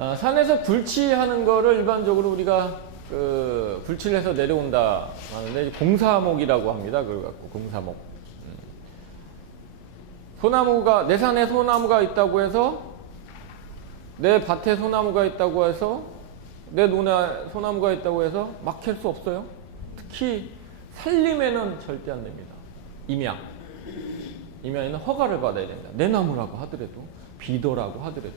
산에서 굴치하는 거를 일반적으로 우리가 그 굴치를 해서 내려온다 하는데 공사목이라고 합니다. 그걸 갖고 공사목. 소나무가 내 산에 소나무가 있다고 해서 내 밭에 소나무가 있다고 해서 내 논에 소나무가 있다고 해서 막 캘 수 없어요. 특히 산림에는 절대 안 됩니다. 임야에는 허가를 받아야 됩니다. 내 나무라고 하더라도 비도라고 하더라도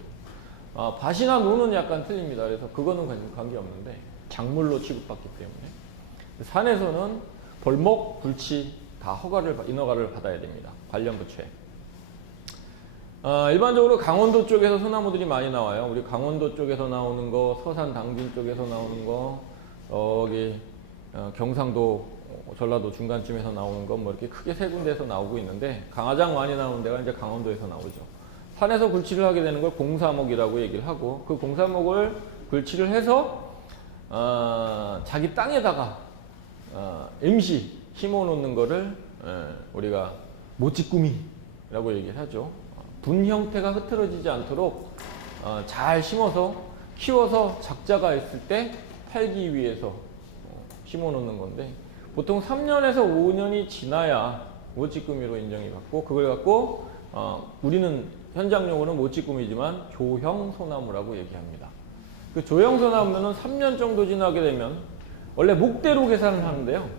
밭이나 논은 약간 틀립니다. 그래서 그거는 관계없는데 작물로 취급받기 때문에 산에서는 벌목, 굴치 다 인허가를 받아야 됩니다. 관련 부처에. 일반적으로 강원도 쪽에서 소나무들이 많이 나와요. 우리 강원도 쪽에서 나오는 거, 서산 당진 쪽에서 나오는 거, 여기 경상도, 전라도 중간쯤에서 나오는 거 뭐 이렇게 크게 세 군데에서 나오고 있는데 가장 많이 나오는 데가 이제 강원도에서 나오죠. 산에서 굴치를 하게 되는 걸 공사목이라고 얘기를 하고 그 공사목을 굴치를 해서 자기 땅에다가 임시 심어 놓는 거를 우리가 모찌꾸미라고 얘기를 하죠. 분 형태가 흐트러지지 않도록 잘 심어서 키워서 작자가 있을 때 팔기 위해서 심어 놓는 건데 보통 3년에서 5년이 지나야 모찌꾸미로 인정이 받고 그걸 갖고 우리는 현장용어는 모찌꾸미지만 조형 소나무라고 얘기합니다. 그 조형 소나무는 3년 정도 지나게 되면 원래 목대로 계산을 하는데요.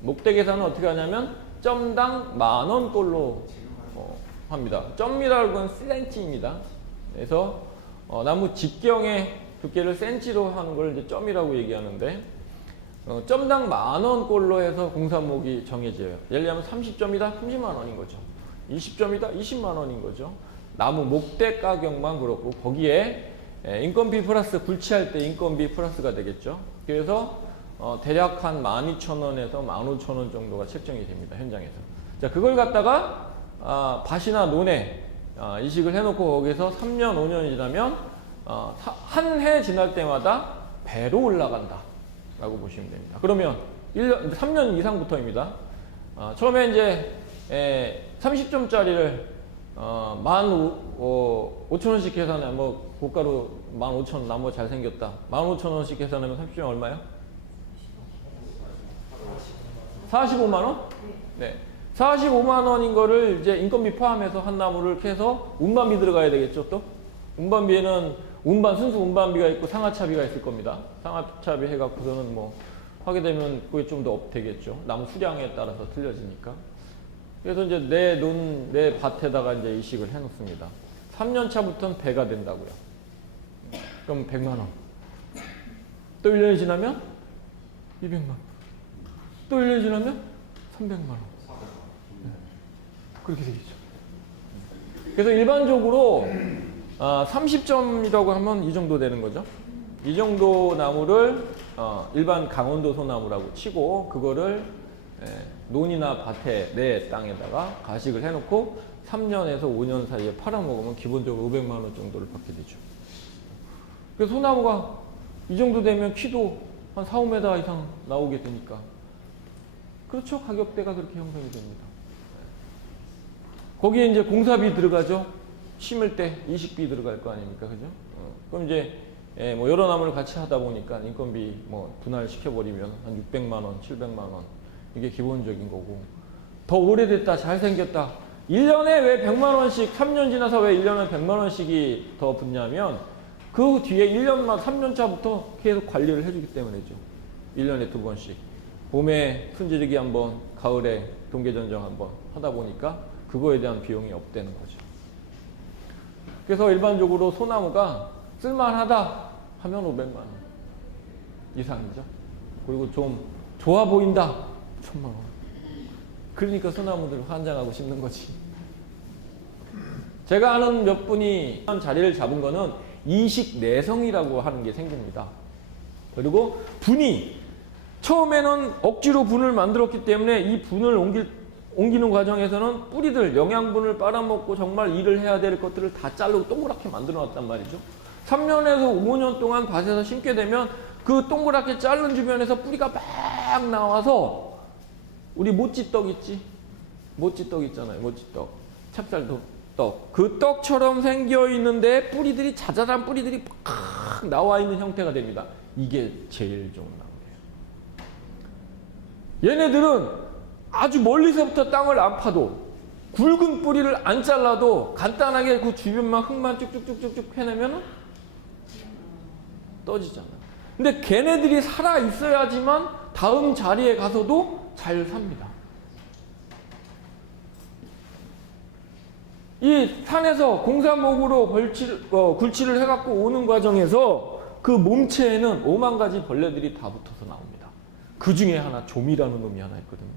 목대 계산은 어떻게 하냐면 점당 10,000원꼴로 합니다. 점이라고 하는 센치입니다. 그래서 나무 직경의 두께를 센치로 하는 걸 이제 점이라고 얘기하는데 점당 10,000원꼴로 해서 공사목이 정해져요. 예를 들면 30점이다? 30만 원인 거죠. 20점이다? 20만 원인 거죠. 나무 목대 가격만 그렇고 거기에 인건비 플러스 굴치할 때 인건비 플러스가 되겠죠. 그래서 대략 한 12,000원에서 15,000원 정도가 책정이 됩니다. 현장에서. 자, 그걸 갖다가 밭이나 논에 이식을 해놓고 거기서 3년, 5년이 지나면 한 해 지날 때마다 배로 올라간다 라고 보시면 됩니다. 그러면 3년 이상부터입니다. 처음에 이제 30점짜리를 15,000원씩 계산해. 뭐 고가로 15,000원 나무 잘생겼다. 15,000원씩 계산하면 30점 얼마요? 45만 원? 네. 45만 원인 거를 이제 인건비 포함해서 한 나무를 캐서 운반비 들어가야 되겠죠, 또? 운반비에는 순수 운반비가 있고 상하차비가 있을 겁니다. 상하차비 해갖고서는 뭐 하게 되면 그게 좀 더 업 되겠죠. 나무 수량에 따라서 틀려지니까. 그래서 이제 내 밭에다가 이제 이식을 해 놓습니다. 3년 차부터는 배가 된다고요. 그럼 100만 원. 또 1년이 지나면 200만 원. 또 1년이 지나면 300만 원. 그렇게 되겠죠. 그래서 일반적으로 30점이라고 하면 이 정도 되는 거죠. 이 정도 나무를 일반 강원도 소나무라고 치고 그거를 논이나 밭에 내 땅에다가 가식을 해놓고 3년에서 5년 사이에 팔아먹으면 기본적으로 500만 원 정도를 받게 되죠. 그래서 소나무가 이 정도 되면 키도 한 4, 5m 이상 나오게 되니까 그렇죠. 가격대가 그렇게 형성이 됩니다. 거기에 이제 공사비 들어가죠. 심을 때 이식비 들어갈 거 아닙니까? 그죠? 그럼 이제 뭐 여러 나무를 같이 하다 보니까 인건비 뭐 분할 시켜버리면 한 600만 원, 700만 원 이게 기본적인 거고 더 오래됐다, 잘생겼다 1년에 왜 100만 원씩 3년 지나서 왜 1년에 100만 원씩이 더 붙냐면 그 뒤에 1년만 3년 차부터 계속 관리를 해주기 때문이죠. 1년에 2번씩 봄에 순지르기 한번, 가을에 동계전정 한번 하다 보니까 그거에 대한 비용이 없대는 거죠. 그래서 일반적으로 소나무가 쓸만하다 하면 500만 원 이상이죠. 그리고 좀 좋아 보인다 1,000만 원. 그러니까 소나무들을 환장하고 심는 거지. 제가 아는 몇 분이 자리를 잡은 거는 이식 내성이라고 하는 게 생깁니다. 그리고 분이 처음에는 억지로 분을 만들었기 때문에 이 분을 옮기는 과정에서는 뿌리들, 영양분을 빨아먹고 정말 일을 해야 될 것들을 다 자르고 동그랗게 만들어 놨단 말이죠. 3년에서 5년 동안 밭에서 심게 되면 그 동그랗게 자른 주변에서 뿌리가 막 나와서 우리 모찌떡 있지? 모찌떡 있잖아요. 모찌떡. 찹쌀떡. 그 떡처럼 생겨 있는데 뿌리들이 자잘한 뿌리들이 팍 탁 나와 있는 형태가 됩니다. 이게 제일 좋은 나무예요. 얘네들은 아주 멀리서부터 땅을 안 파도 굵은 뿌리를 안 잘라도 간단하게 그 주변만 흙만 쭉쭉쭉쭉쭉 해내면 떠지잖아. 근데 걔네들이 살아 있어야지만 다음 자리에 가서도 잘 삽니다. 이 산에서 공사목으로 굴치를 해갖고 오는 과정에서 그 몸체에는 5만 가지 벌레들이 다 붙어서 나옵니다. 그 중에 하나 좀이라는 놈이 하나 있거든요.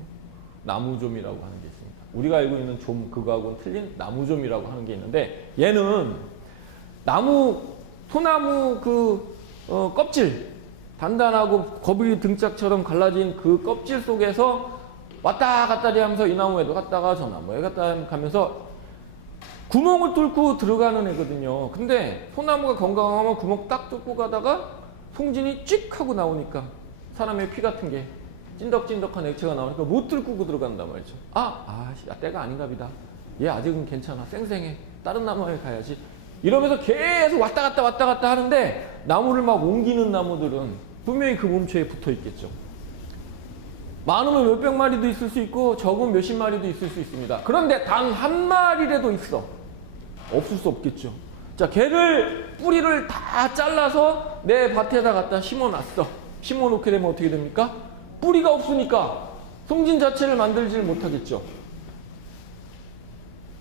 나무좀이라고 하는 게 있습니다. 우리가 알고 있는 좀 그거하고는 틀린 나무좀이라고 하는 게 있는데 얘는 소나무 껍질 단단하고 거북이 등짝처럼 갈라진 그 껍질 속에서 왔다 갔다리 하면서 이 나무에도 갔다가 저 나무에 갔다 가면서 구멍을 뚫고 들어가는 애거든요. 근데 소나무가 건강하면 구멍 딱 뚫고 가다가 송진이 찍 하고 나오니까 사람의 피 같은 게 찐덕찐덕한 액체가 나오니까 못 뚫고 들어간단 말이죠. 때가 아닌가 보다. 얘 아직은 괜찮아. 쌩쌩해. 다른 나무에 가야지. 이러면서 계속 왔다 갔다 하는데 나무를 막 옮기는 나무들은 분명히 그 몸체에 붙어 있겠죠. 많으면 몇백 마리도 있을 수 있고 적으면 몇십 마리도 있을 수 있습니다. 그런데 단 한 마리라도 있어. 없을 수 없겠죠. 자, 걔를 뿌리를 다 잘라서 내 밭에다 갖다 심어놨어. 심어놓게 되면 어떻게 됩니까? 뿌리가 없으니까 송진 자체를 만들지를 못하겠죠.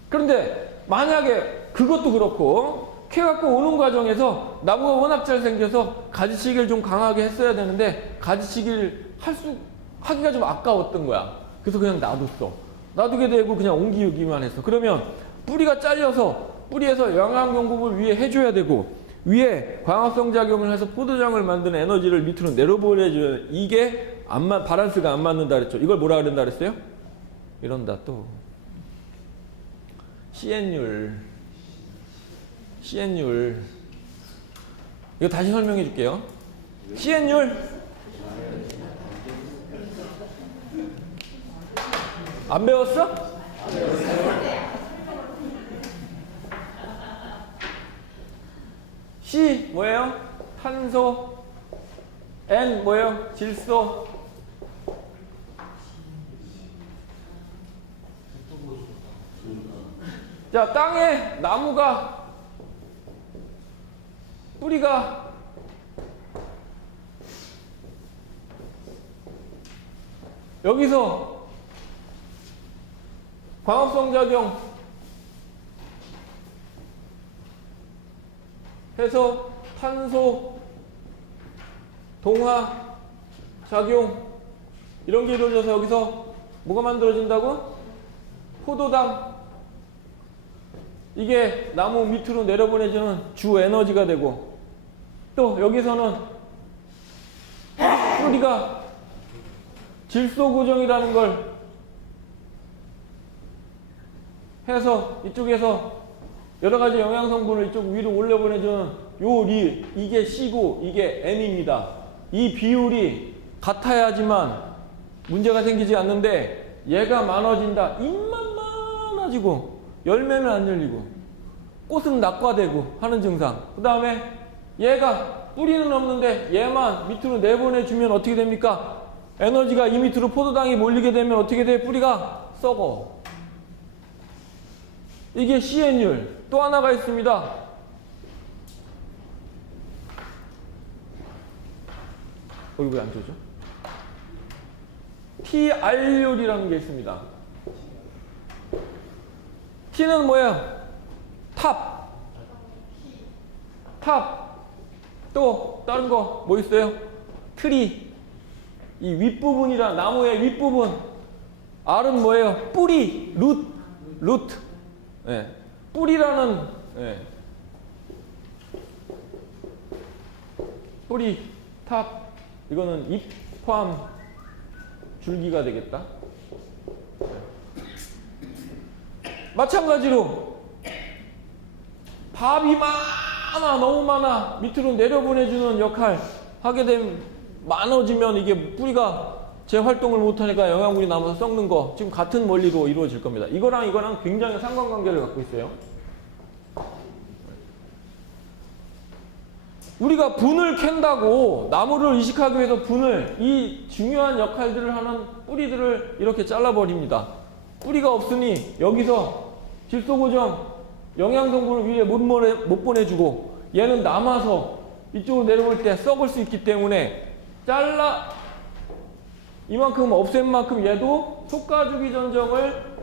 그런데 만약에 그것도 그렇고 캐갖고 오는 과정에서 나무가 워낙 잘 생겨서 가지치기를 좀 강하게 했어야 되는데 가지치기를 하기가 좀 아까웠던 거야. 그래서 그냥 놔뒀어. 놔두게 되고 그냥 옮기기만 했어. 그러면 뿌리가 잘려서 뿌리에서 영양 공급을 위에 해줘야 되고 위에 광합성 작용을 해서 포도장을 만드는 에너지를 밑으로 내려보내줘야 이게 바란스가 안 맞는다 그랬죠. 이걸 뭐라 그런다 그랬어요? 이런다 또. CN율. 이거 다시 설명해 줄게요. CN율. 안 배웠어? C 뭐예요? 탄소. N 뭐예요? 질소. 자, 땅에 나무가 뿌리가 여기서 광합성 작용 해서 탄소, 동화, 작용 이런 게 이루어져서 여기서 뭐가 만들어진다고? 포도당. 이게 나무 밑으로 내려보내주는 주 에너지가 되고 또 여기서는 뿌리가 질소 고정이라는 걸 해서 이쪽에서 여러 가지 영양 성분을 이쪽 위로 올려보내주는 이게 C고 이게 N입니다. 이 비율이 같아야지만 문제가 생기지 않는데 얘가 많아진다. 잎만 많아지고 열매는 안 열리고 꽃은 낙과되고 하는 증상. 그 다음에 얘가 뿌리는 없는데 얘만 밑으로 내보내주면 어떻게 됩니까? 에너지가 이 밑으로 포도당이 몰리게 되면 어떻게 돼? 뿌리가 썩어. 이게 CN율. 또 하나가 있습니다. 거기 왜 안 쳐져? TR율이라는 게 있습니다. T는 뭐예요? 탑. 또 다른 거 뭐 있어요? 트리. 이 윗부분이랑 나무의 윗부분. R은 뭐예요? 뿌리. 루트. 네. 뿌리라는 뿌리, 탑. 이거는 잎 포함 줄기가 되겠다. 마찬가지로 밥이 너무 많아 밑으로 내려보내주는 역할 하게 되면 많아지면 이게 뿌리가 재활동을 못하니까 영양분이 남아서 썩는 거 지금 같은 원리로 이루어질 겁니다. 이거랑 굉장히 상관관계를 갖고 있어요. 우리가 분을 캔다고 나무를 이식하기 위해서 분을 이 중요한 역할들을 하는 뿌리들을 이렇게 잘라버립니다. 뿌리가 없으니 여기서 질소고정 영양성분을 위에 못 보내주고 얘는 남아서 이쪽으로 내려올 때 썩을 수 있기 때문에 잘라 이만큼 없앤 만큼 얘도 효과주기 전정을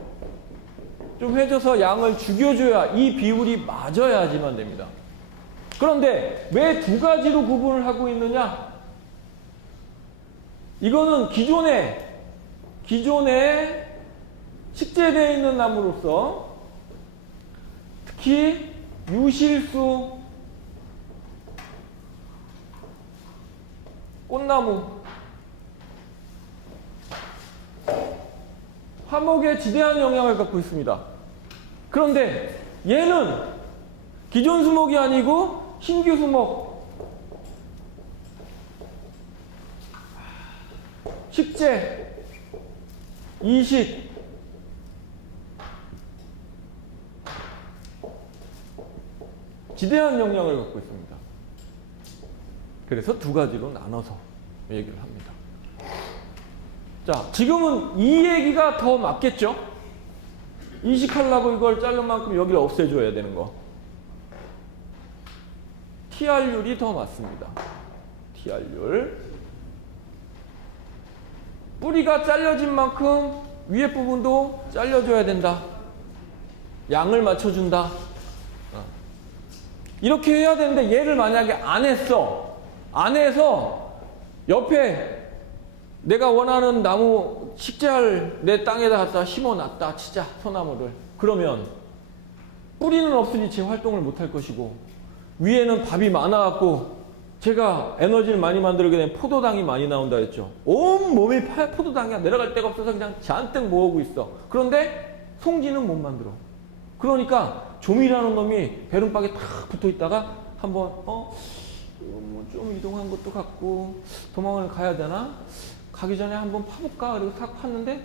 좀 해줘서 양을 죽여줘야 이 비율이 맞아야지만 됩니다. 그런데 왜 두 가지로 구분을 하고 있느냐? 이거는 기존에 식재되어 있는 나무로서 특히 유실수 꽃나무 화목에 지대한 영향을 갖고 있습니다. 그런데 얘는 기존 수목이 아니고 신규 수목, 식재, 이식, 지대한 영향을 갖고 있습니다. 그래서 두 가지로 나눠서 얘기를 합니다. 자, 지금은 이 얘기가 더 맞겠죠? 이식하려고 이걸 자른 만큼 여기를 없애줘야 되는 거. TR율이 더 맞습니다. TR율. 뿌리가 잘려진 만큼 위에 부분도 잘려줘야 된다. 양을 맞춰준다. 이렇게 해야 되는데 얘를 만약에 안 했어. 안 해서 옆에 내가 원하는 나무 식재할 내 땅에다 갖다 심어놨다 치자 소나무를. 그러면 뿌리는 없으니 제 활동을 못할 것이고 위에는 밥이 많아갖고 제가 에너지를 많이 만들게 되면 포도당이 많이 나온다 했죠. 온 몸이 포도당이야. 내려갈 데가 없어서 그냥 잔뜩 모으고 있어. 그런데 송지는 못 만들어. 그러니까 좀이라는 놈이 배름박에 탁 붙어 있다가 한번 좀 이동한 것도 같고 도망을 가야 되나? 가기 전에 한번 파볼까? 그리고 탁 팠는데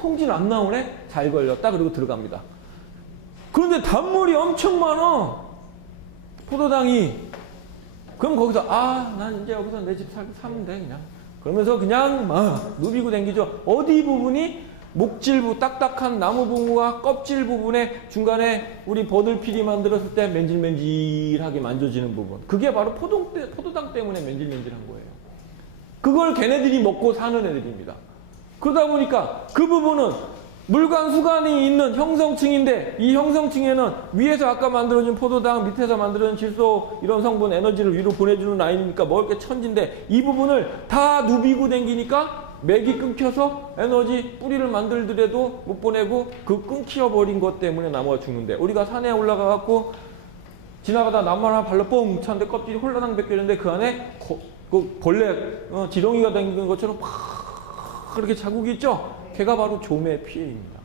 송지는 안 나오네? 잘 걸렸다. 그리고 들어갑니다. 그런데 단물이 엄청 많아. 포도당이. 그럼 거기서 난 이제 여기서 내 집 사면 돼 그냥. 그러면서 그냥 막 누비고 댕기죠. 어디 부분이 목질부 딱딱한 나무 부분과 껍질 부분에 중간에 우리 버들피리 만들었을 때 맨질맨질하게 만져지는 부분. 그게 바로 포도당 때문에 맨질맨질한 거예요. 그걸 걔네들이 먹고 사는 애들입니다. 그러다 보니까 그 부분은 물관 수관이 있는 형성층인데 이 형성층에는 위에서 아까 만들어진 포도당, 밑에서 만들어진 질소 이런 성분 에너지를 위로 보내주는 라인이니까 먹을 게 천진데 이 부분을 다 누비고 댕기니까 맥이 끊겨서 에너지 뿌리를 만들더라도 못 보내고 그 끊겨버린 것 때문에 나무가 죽는데 우리가 산에 올라가갖고 지나가다 나무 하나 발로 뻥 찼는데 껍질이 홀라당 벗겨졌는데 그 안에 그 벌레 지렁이가 다니는 것처럼 팍 그렇게 자국이 있죠? 걔가 바로 조매 피해입니다.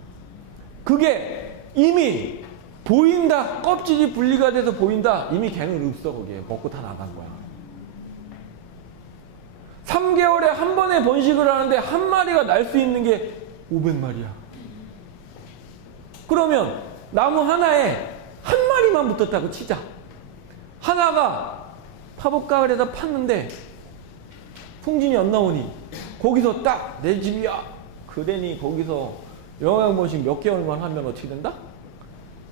그게 이미 보인다. 껍질이 분리가 돼서 보인다. 이미 걔는 없어 거기에. 먹고 다 나간 거야. 3개월에 한 번에 번식을 하는데 한 마리가 날 수 있는 게 500마리야. 그러면 나무 하나에 한 마리만 붙었다고 치자. 하나가 파복가을에다 팠는데 송진이 안 나오니 거기서 딱 내 집이야. 그러니 거기서 영양번식 몇 개월만 하면 어떻게 된다?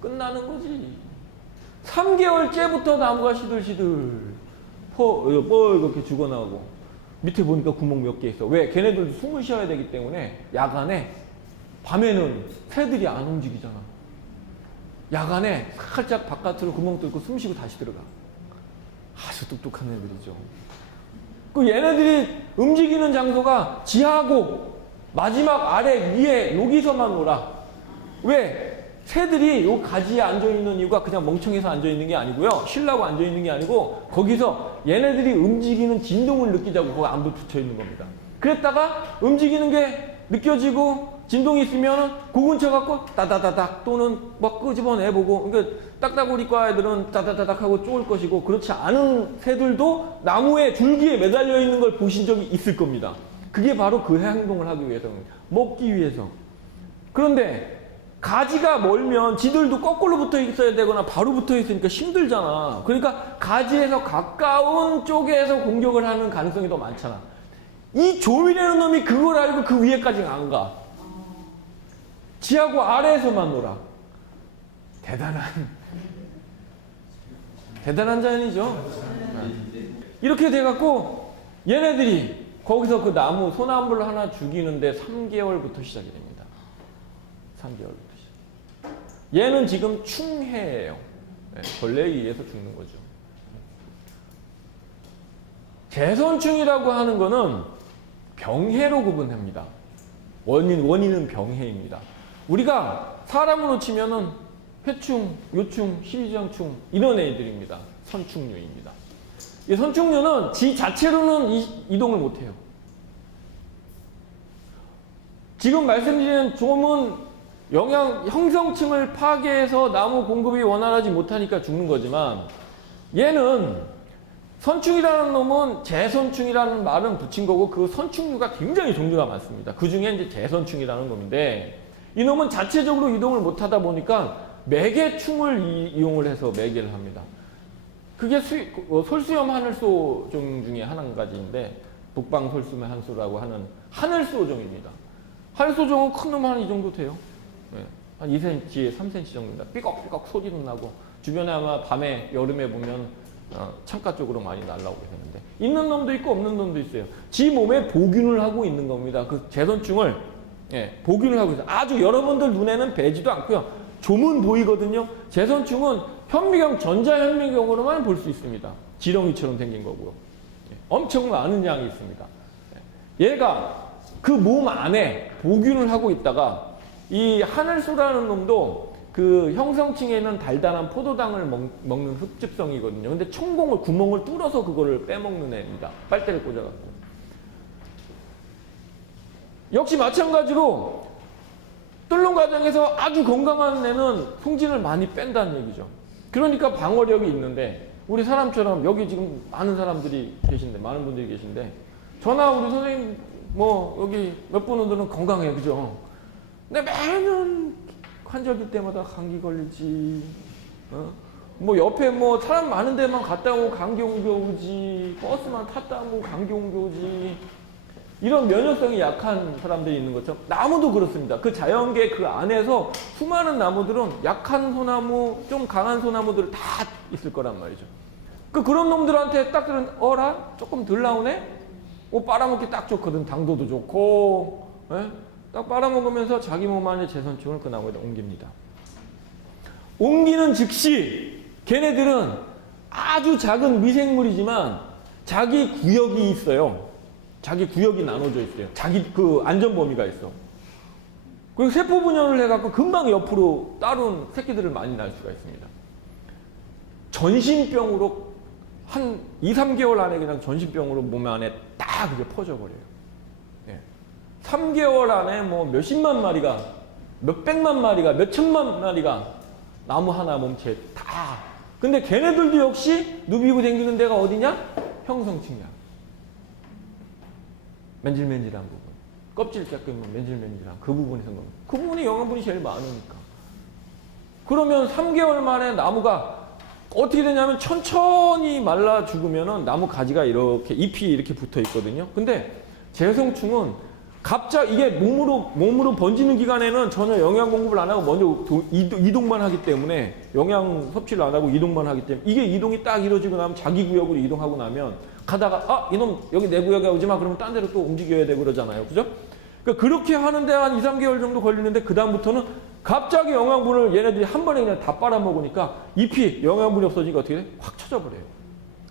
끝나는 거지. 3개월째부터 나무가 시들시들 이렇게 죽어나가고 밑에 보니까 구멍 몇 개 있어. 왜? 걔네들도 숨을 쉬어야 되기 때문에 야간에 밤에는 새들이 안 움직이잖아. 야간에 살짝 바깥으로 구멍 뚫고 숨 쉬고 다시 들어가. 아주 똑똑한 애들이죠. 그 얘네들이 움직이는 장소가 지하고 마지막 아래 위에 여기서만 놀아. 왜? 새들이 요 가지에 앉아있는 이유가 그냥 멍청해서 앉아있는 게 아니고요. 쉬려고 앉아있는 게 아니고 거기서 얘네들이 움직이는 진동을 느끼자고 거기 안부 붙여있는 겁니다. 그랬다가 움직이는 게 느껴지고 진동이 있으면 그 근처 갖고 따다다닥 또는 막 끄집어내보고 그러니까 딱따구리과 애들은 따다다닥 하고 쪼을 것이고 그렇지 않은 새들도 나무에 줄기에 매달려 있는 걸 보신 적이 있을 겁니다. 그게 바로 그 행동을 하기 위해서입니다. 먹기 위해서. 그런데 가지가 멀면 지들도 거꾸로 붙어 있어야 되거나 바로 붙어 있으니까 힘들잖아. 그러니까 가지에서 가까운 쪽에서 공격을 하는 가능성이 더 많잖아. 이 조미라는 놈이 그걸 알고 그 위에까지 안 가. 지하고 아래에서만 놀아. 대단한 자연이죠. 이렇게 돼갖고 얘네들이 거기서 그 나무, 소나무를 하나 죽이는데 3개월부터 시작이 됩니다. 3개월부터 시작. 얘는 지금 충해예요. 네, 벌레에 의해서 죽는 거죠. 재선충이라고 하는 거는 병해로 구분합니다. 원인은 병해입니다. 우리가 사람으로 치면은 회충, 요충, 십이지장충 이런 애들입니다. 선충류입니다. 이 선충류는 지 자체로는 이동을 못해요. 지금 말씀드린 좀은 영양 형성층을 파괴해서 나무 공급이 원활하지 못하니까 죽는 거지만 얘는 선충이라는 놈은 재선충이라는 말은 붙인 거고 그 선충류가 굉장히 종류가 많습니다. 그 중에 이제 재선충이라는 놈인데 이 놈은 자체적으로 이동을 못하다 보니까 매개충을 이용을 해서 매개를 합니다. 그게 솔수염 하늘소 종 중에 한 가지인데 북방솔수매 한수라고 하는 하늘소종입니다. 하늘소종은 큰 놈 한 이 정도 돼요. 네. 한 2cm, 3cm 정도입니다. 삐걱삐걱 소리도 나고 주변에 아마 밤에 여름에 보면 창가 쪽으로 많이 날라오게 되는데 있는 놈도 있고 없는 놈도 있어요. 지 몸에 복균을 하고 있는 겁니다. 그 재선충을 복균을 하고 있어요. 아주 여러분들 눈에는 배지도 않고요. 조문 보이거든요. 재선충은 현미경, 전자현미경으로만 볼 수 있습니다. 지렁이처럼 생긴 거고요. 엄청 많은 양이 있습니다. 얘가 그 몸 안에 복균을 하고 있다가 이 하늘소라는 놈도 그 형성층에는 달달한 포도당을 먹는 흡집성이거든요. 근데 천공을 구멍을 뚫어서 그거를 빼먹는 애입니다. 빨대를 꽂아갖고. 역시 마찬가지로 뚫는 과정에서 아주 건강한 애는 송진을 많이 뺀다는 얘기죠. 그러니까 방어력이 있는데 우리 사람처럼 여기 지금 많은 사람들이 계신데 많은 분들이 계신데 저나 우리 선생님 뭐 여기 몇 분들은 건강해요. 그죠? 근데 매년 환절기 때마다 감기 걸리지. 뭐 옆에 뭐 사람 많은 데만 갔다 오고 감기 옮겨오지. 버스만 탔다 오고 감기 옮겨오지. 이런 면역성이 약한 사람들이 있는 것처럼 나무도 그렇습니다. 그 자연계 그 안에서 수많은 나무들은 약한 소나무, 좀 강한 소나무들 다 있을 거란 말이죠. 그런 놈들한테 딱 들은 어라? 조금 덜 나오네? 빨아먹기 딱 좋거든. 당도도 좋고. 딱 빨아먹으면서 자기 몸 안에 재선충을 그 나무에다 옮깁니다. 옮기는 즉시 걔네들은 아주 작은 미생물이지만 자기 구역이 있어요. 자기 구역이 나눠져 있어요. 자기 그 안전 범위가 있어. 그리고 세포 분열을 해갖고 금방 옆으로 다른 새끼들을 많이 낳을 수가 있습니다. 전신병으로 한 2, 3개월 안에 그냥 전신병으로 몸 안에 딱 그게 퍼져버려요. 3개월 안에 뭐 몇십만 마리가, 몇백만 마리가, 몇천만 마리가 나무 하나 몸체에 다. 근데 걔네들도 역시 누비고 다니는 데가 어디냐? 형성층이야. 맨질맨질한 부분. 껍질 깎으면 맨질맨질한 그 부분이 생깁니다. 그 부분이 영양분이 제일 많으니까. 그러면 3개월 만에 나무가 어떻게 되냐면 천천히 말라 죽으면은 나무 가지가 이렇게 잎이 이렇게 붙어 있거든요. 근데 재성충은 갑자기 이게 몸으로 번지는 기간에는 전혀 영양 공급을 안 하고 먼저 이동만 하기 때문에 영양 섭취를 안 하고 이동만 하기 때문에 이게 이동이 딱 이루어지고 나면 자기 구역으로 이동하고 나면 가다가 이놈 여기 내 구역에 오지 마 그러면 딴 데로 또 움직여야 되고 그러잖아요. 그죠? 그러니까 그렇게 하는데 한 2, 3개월 정도 걸리는데 그 다음부터는 갑자기 영양분을 얘네들이 한 번에 그냥 다 빨아먹으니까 잎이 영양분이 없어지니까 어떻게 돼? 확 쳐져버려요.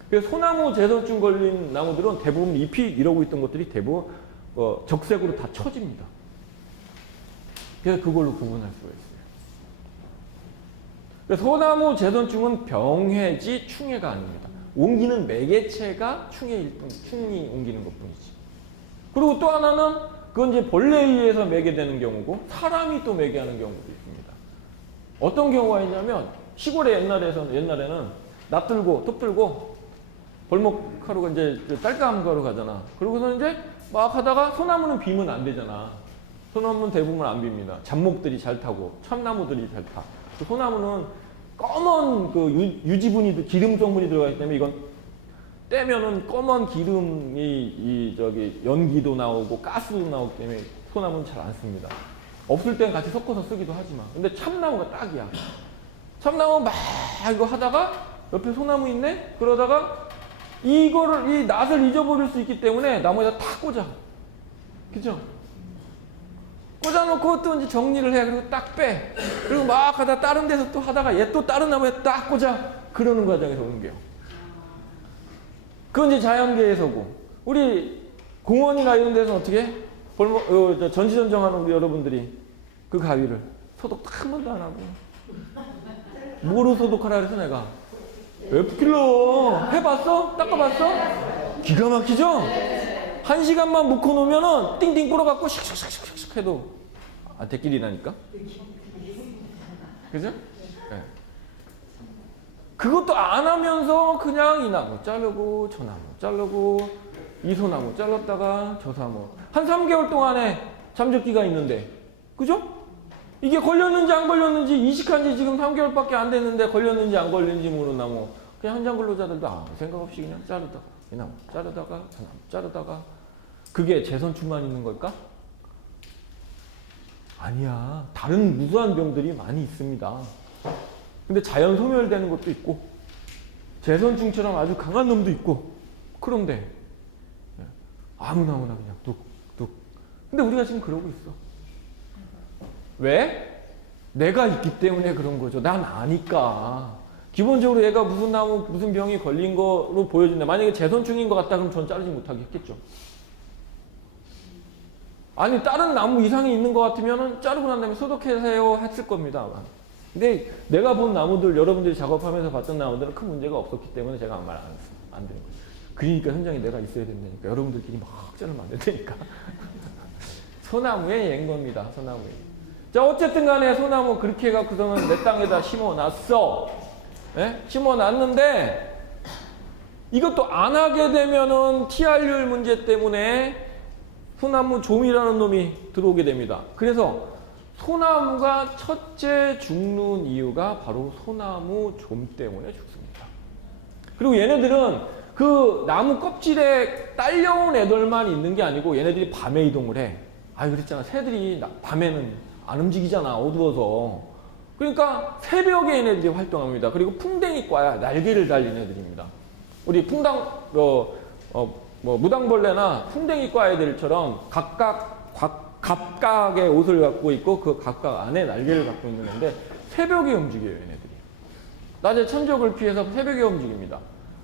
그래서 소나무 재선충 걸린 나무들은 대부분 잎이 이러고 있던 것들이 대부분 적색으로 다 쳐집니다. 그래서 그걸로 구분할 수가 있어요. 그래서 소나무 재선충은 병해지 충해가 아닙니다. 옮기는 매개체가 충해일 뿐, 충이 옮기는 것 뿐이지. 그리고 또 하나는 그건 이제 벌레에 의해서 매개되는 경우고 사람이 또 매개하는 경우도 있습니다. 어떤 경우가 있냐면 시골에 옛날에는 납 들고 톱 들고 벌목하러 이제 딸감 가러 가잖아. 그러고서 이제 막 하다가 소나무는 비면 안 되잖아. 소나무는 대부분 안 빕니다. 잡목들이 잘 타고 참나무들이 잘 타. 소나무는 검은 그 유지분이 기름 성분이 들어가기 때문에 이건 떼면은 검은 기름이 연기도 나오고 가스도 나오기 때문에 소나무는 잘 안 씁니다. 없을 땐 같이 섞어서 쓰기도 하지만. 근데 참나무가 딱이야. 참나무 막 이거 하다가 옆에 소나무 있네? 그러다가 이 낫을 잊어버릴 수 있기 때문에 나무에다 탁 꽂아. 그죠? 꽂아놓고 또 이제 정리를 해. 그리고 딱 빼. 그리고 막 하다 다른 데서 또 하다가 얘 또 다른 나무에 딱 꽂아. 그러는 과정에서 옮겨. 그건 이제 자연계에서고. 우리 공원이나 이런 데서는 어떻게 해? 전지전정하는 우리 여러분들이 그 가위를 소독 한 번도 안 하고. 뭐로 소독하라 그래서 내가? 에프킬러 해봤어? 닦아봤어? 기가 막히죠? 1시간만 묶어놓으면은 띵띵 불어갖고 슉슉슉슉 해도 대끼리라니까? 그죠? 네. 그것도 안 하면서 그냥 이 나무 자르고 저 나무 자르고 이 소나무 잘랐다가 저 나무 한 3개월 동안에 잠적기가 있는데 그죠? 이게 걸렸는지 안 걸렸는지 이식한 지 지금 3개월밖에 안 됐는데 걸렸는지 안 걸렸는지 모르는 나무 그냥 현장 근로자들도 아무 생각 없이 그냥 자르다가 이 나무 자르다가 저 나무 자르다가 그게 재선충만 있는 걸까? 아니야. 다른 무수한 병들이 많이 있습니다. 근데 자연 소멸되는 것도 있고 재선충처럼 아주 강한 놈도 있고 그런데 아무나 그냥 뚝뚝. 근데 우리가 지금 그러고 있어. 왜? 내가 있기 때문에 그런 거죠. 난 아니까. 기본적으로 얘가 무슨 나무 무슨 병이 걸린 거로 보여진다. 만약에 재선충인 것 같다 그럼 전 자르지 못하게 했겠죠. 아니 다른 나무 이상이 있는 것 같으면 자르고 난 다음에 소독해세요 했을 겁니다. 근데 내가 본 나무들 여러분들이 작업하면서 봤던 나무들은 큰 문제가 없었기 때문에 제가 아무 말 안 드는 거예요. 그러니까 현장에 내가 있어야 된다니까. 여러분들끼리 막 자르면 안 된다니까. 소나무에 옌 겁니다. 소나무에. 자 어쨌든 간에 소나무 그렇게 해갖고서는 내 땅에다 심어놨어. 네? 심어놨는데 이것도 안 하게 되면은 TR율 문제 때문에 소나무 좀이라는 놈이 들어오게 됩니다. 그래서 소나무가 첫째 죽는 이유가 바로 소나무 좀 때문에 죽습니다. 그리고 얘네들은 그 나무 껍질에 딸려온 애들만 있는 게 아니고 얘네들이 밤에 이동을 해. 그랬잖아. 새들이 밤에는 안 움직이잖아. 어두워서. 그러니까 새벽에 얘네들이 활동합니다. 그리고 풍뎅이과야. 날개를 달린 애들입니다. 우리 무당벌레나 풍뎅이과 애들처럼 각각의 옷을 갖고 있고 그 각각 안에 날개를 갖고 있는 애인데 새벽에 움직여요, 얘네들이. 낮에 천적을 피해서 새벽에 움직입니다.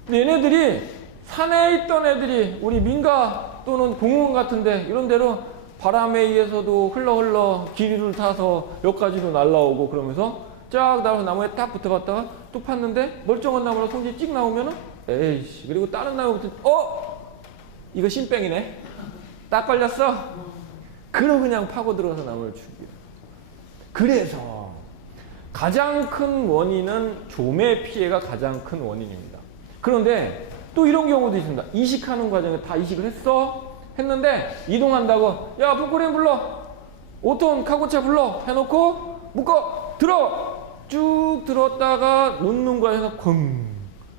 근데 얘네들이 산에 있던 애들이 우리 민가 또는 공원 같은데 이런 데로 바람에 의해서도 흘러 기류를 타서 여기까지도 날라오고 그러면서 쫙 나와서 나무에 딱 붙어봤다가 또 팠는데 멀쩡한 나무로 손질 찍 나오면은 에이씨 그리고 다른 나무부터 이거 신병이네. 딱 걸렸어. 그럼 그냥 파고 들어가서 나무를 죽여. 그래서 가장 큰 원인은 좀의 피해가 가장 큰 원인입니다. 그런데 또 이런 경우도 있습니다. 이식하는 과정에 다 이식을 했는데 이동한다고 야 북구림 불러 5톤 카고차 불러 해놓고 묶어 들어 쭉 들었다가 놓는 과정에서 쿵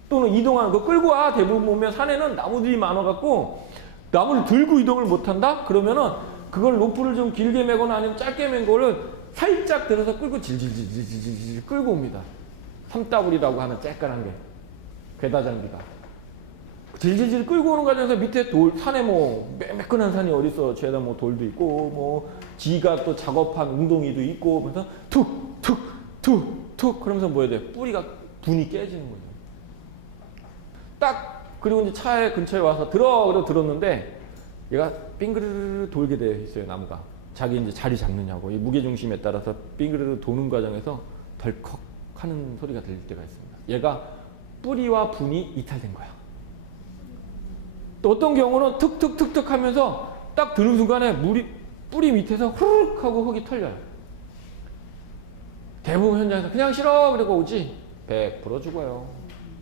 또는 이동하는 거 끌고 와. 대부분 보면 산에는 나무들이 많아갖고 나무를 들고 이동을 못한다? 그러면은 그걸 로프를 좀 길게 매거나 아니면 짧게 맨 거를 살짝 들어서 끌고 질질질질질 끌고 옵니다. 삼따블이라고 하는 쬐깔한 게 괴다 장비가 질질질 끌고 오는 과정에서 밑에 산에 매끈한 산이 어딨어. 죄다 돌도 있고 지가 또 작업한 웅덩이도 있고 그래서 툭툭툭툭 그러면서 뭐 해야 돼? 뿌리가 분이 깨지는 거죠. 딱 그리고 이제 차에 근처에 와서 그러고 들었는데 얘가 빙그르르 돌게 되어 있어요. 나무가 자기 이제 자리 잡느냐고 이 무게중심에 따라서 빙그르르 도는 과정에서 덜컥 하는 소리가 들릴 때가 있습니다. 얘가 뿌리와 분이 이탈된 거야. 또 어떤 경우는 툭툭툭툭 하면서 딱 드는 순간에 뿌리 밑에서 후룩 하고 흙이 털려요. 대부분 현장에서 그냥 싫어 그러고 오지 100% 죽어요.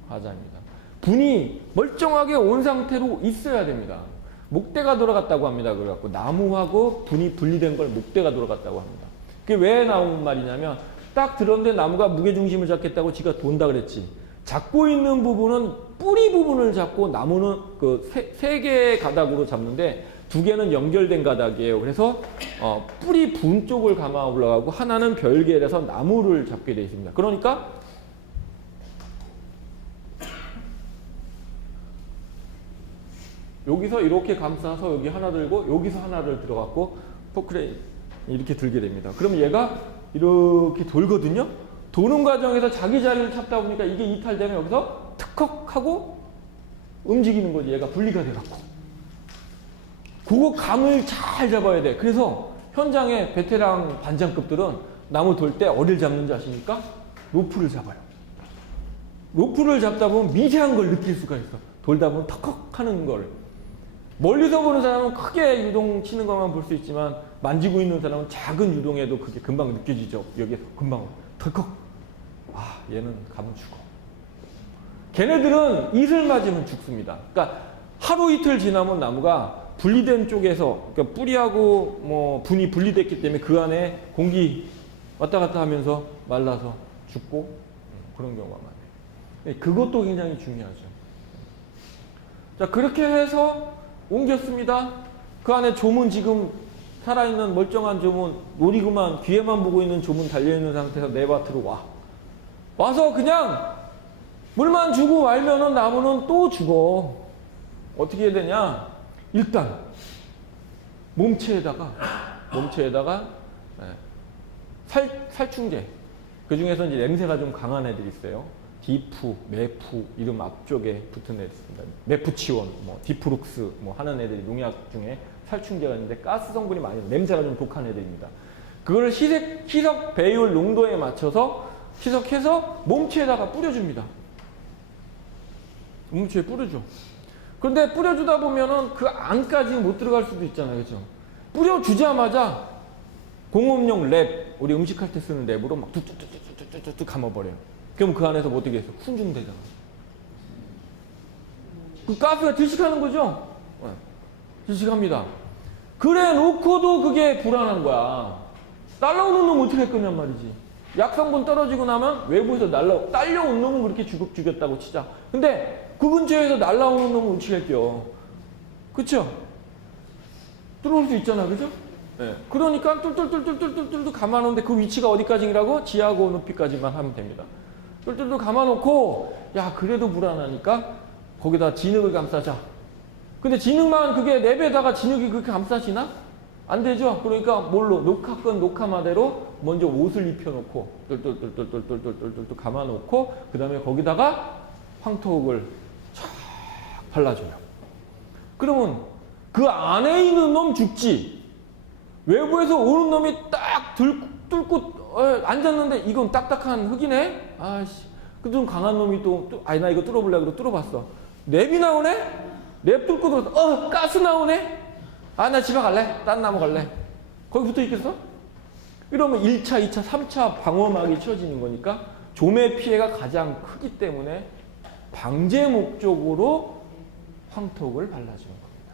하자입니다. 분이 멀쩡하게 온 상태로 있어야 됩니다. 목대가 돌아갔다고 합니다. 그래갖고 나무하고 분이 분리된 걸 목대가 돌아갔다고 합니다. 그게 왜 나온 말이냐면 딱 들었는데 나무가 무게중심을 잡겠다고 지가 돈다 그랬지. 잡고 있는 부분은 뿌리 부분을 잡고 나무는 그 세 개의 가닥으로 잡는데 두 개는 연결된 가닥이에요. 그래서 뿌리 분 쪽을 감아 올라가고 하나는 별개라서 나무를 잡게 되어 있습니다. 그러니까 여기서 이렇게 감싸서 여기 하나 들고 여기서 하나를 들어갖고 포크레인 이렇게 들게 됩니다. 그러면 얘가 이렇게 돌거든요. 도는 과정에서 자기 자리를 찾다 보니까 이게 이탈되면 여기서 특컥하고 움직이는 거지. 얘가 분리가 돼갖고. 그거 감을 잘 잡아야 돼. 그래서 현장에 베테랑 반장급들은 나무 돌 때 어디를 잡는지 아십니까? 로프를 잡아요. 로프를 잡다 보면 미세한 걸 느낄 수가 있어. 돌다 보면 턱턱 하는 걸. 멀리서 보는 사람은 크게 유동 치는 것만 볼 수 있지만 만지고 있는 사람은 작은 유동에도 그게 금방 느껴지죠. 여기서 금방 덜컥. 아, 얘는 가면 죽어. 걔네들은 이슬 맞으면 죽습니다. 그러니까 하루 이틀 지나면 나무가 분리된 쪽에서, 그러니까 뿌리하고 뭐 분이 분리됐기 때문에 그 안에 공기 왔다 갔다 하면서 말라서 죽고 그런 경우가 많아요. 그것도 굉장히 중요하죠. 자, 그렇게 해서 옮겼습니다. 그 안에 조문 지금 살아있는 멀쩡한 조문, 놀이구만 귀에만 보고 있는 조문 달려있는 상태에서 내 밭으로 와. 와서 그냥 물만 주고 말면은 나무는 또 죽어. 어떻게 해야 되냐? 일단 몸체에다가 살충제. 그 중에서 이제 냄새가 좀 강한 애들이 있어요. 디프, 메프 이름 앞쪽에 붙은 애들 있습니다. 메프치원, 뭐 디프룩스 뭐 하는 애들이 농약 중에 살충제가 있는데 가스 성분이 많이 냄새가 좀 독한 애들입니다. 그걸 희석 배율 농도에 맞춰서 희석해서 몸체에다가 뿌려줍니다. 몸체에 뿌려줘. 그런데 뿌려주다 보면은 그 안까지 못 들어갈 수도 있잖아요. 그죠? 뿌려주자마자 공업용 랩, 우리 음식할 때 쓰는 랩으로 막 뚝뚝뚝뚝뚝뚝 감아버려요. 그럼 그 안에서 뭐 어떻게 해서 훈중되잖아. 그 가스가 질식하는 거죠? 네. 질식합니다. 그래 놓고도 그게 불안한 거야. 날라오는 놈 어떻게 할 거냔 말이지. 약성분 떨어지고 나면 외부에서 딸려온 놈은 그렇게 죽였다고 치자. 근데 그 근처에서 날라오는 놈은 어떻게 할게요? 그쵸? 들어올 수 있잖아. 그죠? 네. 그러니까 뚫뚫뚫뚫뚫뚫뚫 감아놓는데 그 위치가 어디까지라고? 지하고 높이까지만 하면 됩니다. 뚫뚫뚫 감아놓고 야 그래도 불안하니까 거기다 진흙을 감싸자. 근데 진흙만 그게 랩에다가 진흙이 그렇게 감싸지나? 안 되죠. 그러니까 뭘로? 녹화건 녹화마대로 먼저 옷을 입혀놓고 뚫뚫뚫뚫뚫뚫뚫뚫 감아놓고 그 다음에 거기다가 황토흙을 쫙 발라줘요. 그러면 그 안에 있는 놈 죽지. 외부에서 오는 놈이 딱 뚫고 앉았는데 이건 딱딱한 흙이네? 아씨. 그 좀 강한 놈이 아니 나 이거 뚫어볼래? 그러고 뚫어봤어. 랩이 나오네? 랩 뚫고 들어서 가스 나오네? 아 나 집에 갈래? 딴 나무 갈래? 거기 붙어 있겠어? 이러면 1차, 2차, 3차 방어막이 쳐지는 거니까 조매 피해가 가장 크기 때문에 방제 목적으로 황토흙을 발라주는 겁니다.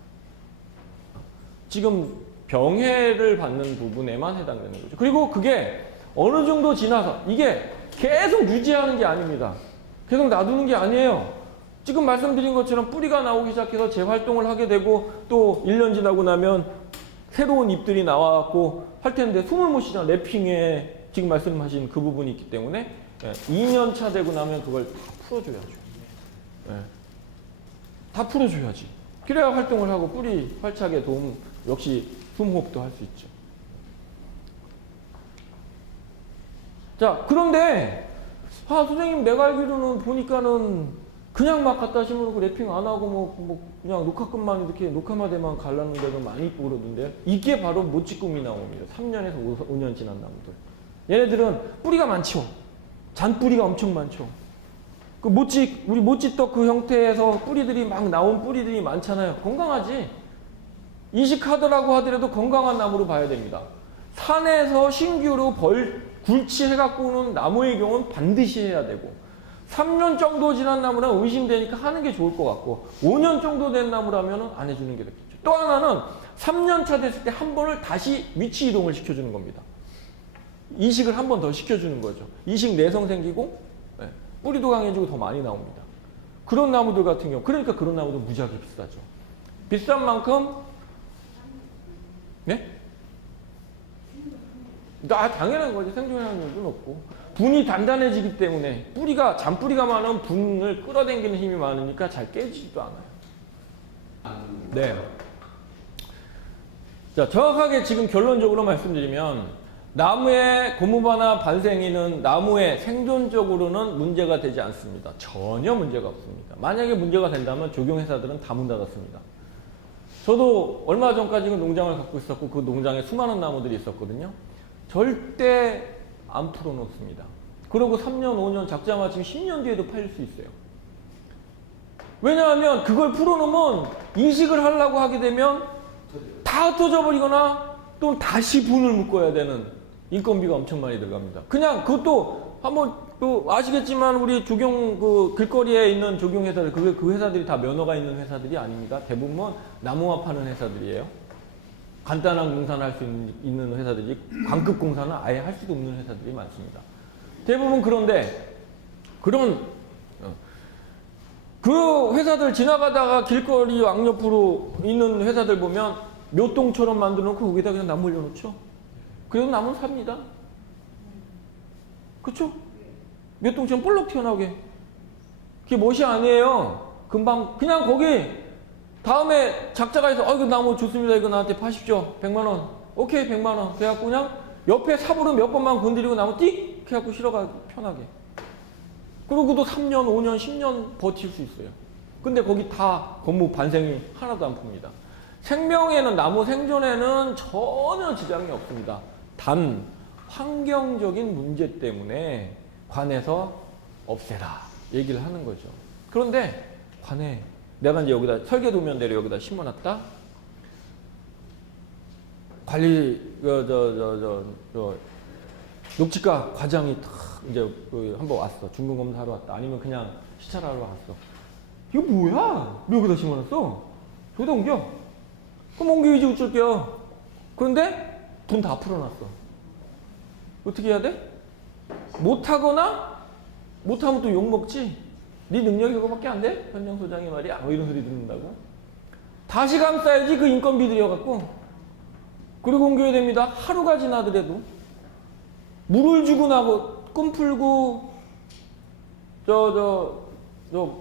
지금 병해를 받는 부분에만 해당되는 거죠. 그리고 그게 어느 정도 지나서 이게 계속 유지하는 게 아닙니다. 계속 놔두는 게 아니에요. 지금 말씀드린 것처럼 뿌리가 나오기 시작해서 재활동을 하게 되고 또 1년 지나고 나면 새로운 잎들이 나와갖고 할 텐데 숨을 못 쉬잖아. 랩핑에 지금 말씀하신 그 부분이 있기 때문에 2년 차 되고 나면 그걸 다 풀어줘야죠. 다 풀어줘야지. 그래야 활동을 하고 뿌리 활착에 도움, 역시 숨호흡도 할 수 있죠. 자, 그런데 선생님 내가 알기로는 보니까는 그냥 막 갖다 심어놓고 랩핑 안 하고 뭐 그냥 녹화끈만 이렇게 녹화마대만 갈라놓은 데가 많이 있고 그러던데 이게 바로 모찌꿈이 나옵니다. 3년에서 5년 지난 나무들. 얘네들은 뿌리가 많죠. 잔뿌리가 엄청 많죠. 그 우리 모찌떡 그 형태에서 뿌리들이 막 나온 뿌리들이 많잖아요. 건강하지. 이식하더라고 하더라도 건강한 나무로 봐야 됩니다. 산에서 신규로 굴치해갖고는 나무의 경우는 반드시 해야 되고 3년 정도 지난 나무는 의심되니까 하는 게 좋을 것 같고 5년 정도 된 나무라면 안 해주는 게 낫겠죠. 또 하나는 3년차 됐을 때 한 번을 다시 위치 이동을 시켜주는 겁니다. 이식을 한 번 더 시켜주는 거죠. 이식 내성 생기고 네, 뿌리도 강해지고 더 많이 나옵니다. 그런 나무들 같은 경우, 그러니까 그런 나무도 무지하게 비싸죠. 비싼 만큼 네? 당연한 거지. 생존하는 이유는 없고 분이 단단해지기 때문에 뿌리가 잔뿌리가 많으면 분을 끌어당기는 힘이 많으니까 잘 깨지지도 않아요. 네. 자, 정확하게 지금 결론적으로 말씀드리면 나무의 고무바나 반생이는 나무의 생존적으로는 문제가 되지 않습니다. 전혀 문제가 없습니다. 만약에 문제가 된다면 조경회사들은 다 문 닫았습니다. 저도 얼마 전까지는 농장을 갖고 있었고 그 농장에 수많은 나무들이 있었거든요. 절대 안 풀어놓습니다. 그리고 3년, 5년 작자마침 10년 뒤에도 팔릴 수 있어요. 왜냐하면 그걸 풀어놓으면 이식을 하려고 하게 되면 다 흩어져 버리거나 또 다시 분을 묶어야 되는 인건비가 엄청 많이 들어갑니다. 그냥 그것도 한번 아시겠지만 우리 조경 그 길거리에 있는 조경 회사들 그 회사들이 다 면허가 있는 회사들이 아닙니다. 대부분 나무화 파는 회사들이에요. 간단한 공사는 할 수 있는 회사들이 광급 공사는 아예 할 수도 없는 회사들이 많습니다. 대부분 그런데 그런 그 회사들 지나가다가 길거리 양옆으로 있는 회사들 보면 묘동처럼 만들어 놓고 거기다 그냥 나무 올려놓죠. 그래도 나무는 삽니다. 그쵸? 묘동처럼 볼록 튀어나오게. 그게 멋이 아니에요. 금방 그냥 거기 다음에 작자가 해서 이거 나무 좋습니다. 이거 나한테 파십시오. 100만 원. 오케이 100만 원. 그래갖고 그냥 옆에 삽으로 몇 번만 건드리고 나무 띡 해갖고 실어가기 편하게. 그러고도 3년, 5년, 10년 버틸 수 있어요. 근데 거기 다 고무 반생이 하나도 안 풉니다. 생명에는 나무 생존에는 전혀 지장이 없습니다. 단 환경적인 문제 때문에 관에서 없애라 얘기를 하는 거죠. 그런데 관에 내가 이제 여기다 설계도면대로 여기다 심어놨다. 관리 녹지과 과장이 탁 이제 한번 왔어. 중간 검사하러 왔다. 아니면 그냥 시찰하러 왔어. 이거 뭐야? 왜 여기다 심어놨어? 저기다 옮겨. 그럼 옮겨야지 어쩔게요. 그런데 돈 다 풀어놨어. 어떻게 해야 돼? 못하거나 못하면 또 욕먹지. 네 능력이 그거밖에 안 돼? 현장 소장이 말이야. 뭐 이런 소리 듣는다고. 다시 감싸야지 그 인건비 들여갖고. 그리고 옮겨야 됩니다. 하루가 지나더라도. 물을 주고 나고 꿈 풀고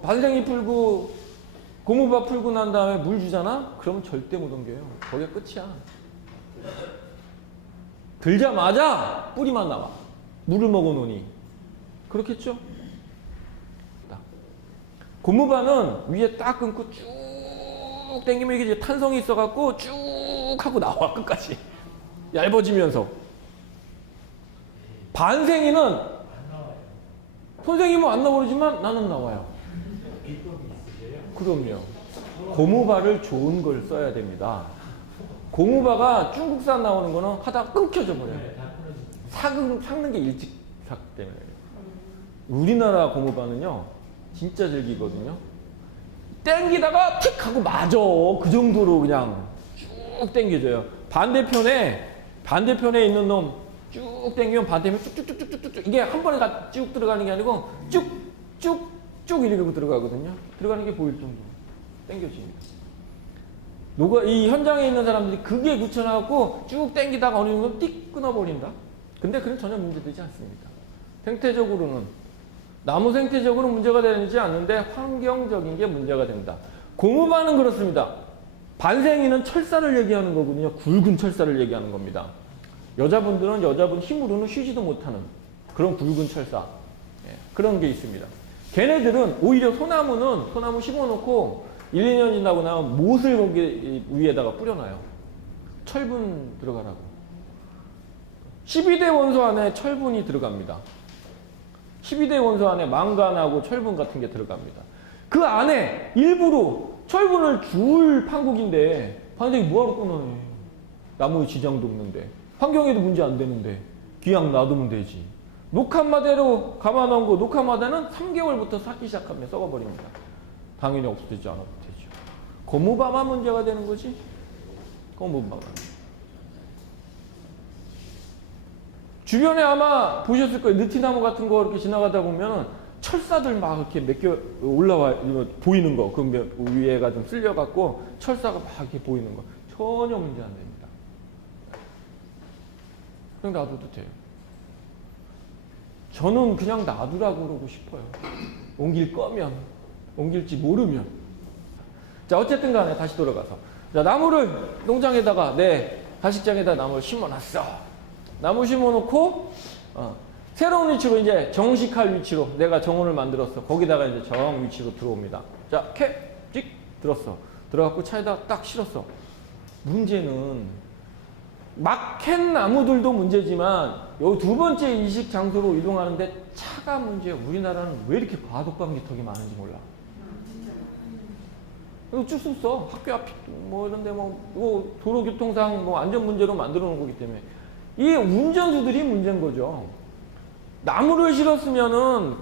반생이 풀고 고무바 풀고 난 다음에 물 주잖아? 그러면 절대 못 옮겨요. 거기가 끝이야. 들자마자 뿌리만 나와. 물을 먹어놓으니. 그렇겠죠? 고무바는 위에 딱 끊고 쭉 당기면 이게 이제 탄성이 있어갖고 쭉 하고 나와 끝까지. 얇아지면서. 반생이는 선생님은 안 나오지만 나는 나와요. 그럼요. 고무바를 좋은 걸 써야 됩니다. 고무바가 중국산 나오는 거는 하다 끊겨져 버려요. 삭는 게 일찍 삭기 때문에. 우리나라 고무바는요 진짜 즐기거든요. 땡기다가 틱 하고 맞아. 그 정도로 그냥 쭉 땡겨져요. 반대편에 있는 놈 쭉 당기면 반대면 쭉쭉쭉쭉쭉 이게 한 번에 다 쭉 들어가는 게 아니고 쭉쭉쭉 이러고 들어가거든요. 들어가는 게 보일 정도로 당겨집니다. 이 현장에 있는 사람들이 그게 굳혀나갖고 쭉 당기다가 어느 정도 띡 끊어버린다. 근데 그건 전혀 문제되지 않습니다. 생태적으로는 나무 생태적으로 문제가 되지 않는데 환경적인 게 문제가 된다. 고무바는 그렇습니다. 반생이는 철사를 얘기하는 거거든요. 굵은 철사를 얘기하는 겁니다. 여자분들은 여자분 힘으로는 쉬지도 못하는 그런 굵은 철사. 그런 게 있습니다. 걔네들은 오히려 소나무 심어놓고 1, 2년 지나고 나면 못을 거기 위에다가 뿌려놔요. 철분 들어가라고. 12대 원소 안에 철분이 들어갑니다. 12대 원소 안에 망간하고 철분 같은 게 들어갑니다. 그 안에 일부러 철분을 줄 판국인데 반생이 뭐하러 끊어내. 나무에 지장도 없는데 환경에도 문제 안 되는데 그냥 놔두면 되지. 녹한마대로 감아놓은 거 녹한마대는 3개월부터 삭기 시작하면 썩어버립니다. 당연히 없어지지 않아도 되죠. 고무바만 문제가 되는 거지. 고무바만. 주변에 아마 보셨을 거예요. 느티나무 같은 거 이렇게 지나가다 보면 철사들 막 이렇게 몇 개 올라와 보이는 거. 그 위에가 좀 쓸려갖고 철사가 막 이렇게 보이는 거. 전혀 문제 안 됩니다. 그냥 놔둬도 돼요. 저는 그냥 놔두라고 그러고 싶어요. 옮길 거면, 옮길지 모르면. 자, 어쨌든 간에 다시 돌아가서. 자, 나무를 농장에다가, 가식장에다 나무를 심어놨어. 나무 심어놓고, 새로운 위치로 이제 정식할 위치로 내가 정원을 만들었어. 거기다가 이제 정 위치로 들어옵니다. 자, 찍! 들었어. 들어갖고 차에다 딱 실었어. 문제는, 막 캔 나무들도 문제지만, 요 두 번째 이식 장소로 이동하는데 차가 문제야. 우리나라는 왜 이렇게 과속방지턱이 많은지 몰라. 이거 쭉 써. 학교 앞, 뭐 이런데 뭐, 도로교통상 뭐 안전 문제로 만들어 놓은 거기 때문에. 이 운전수들이 문제인 거죠. 나무를 실었으면은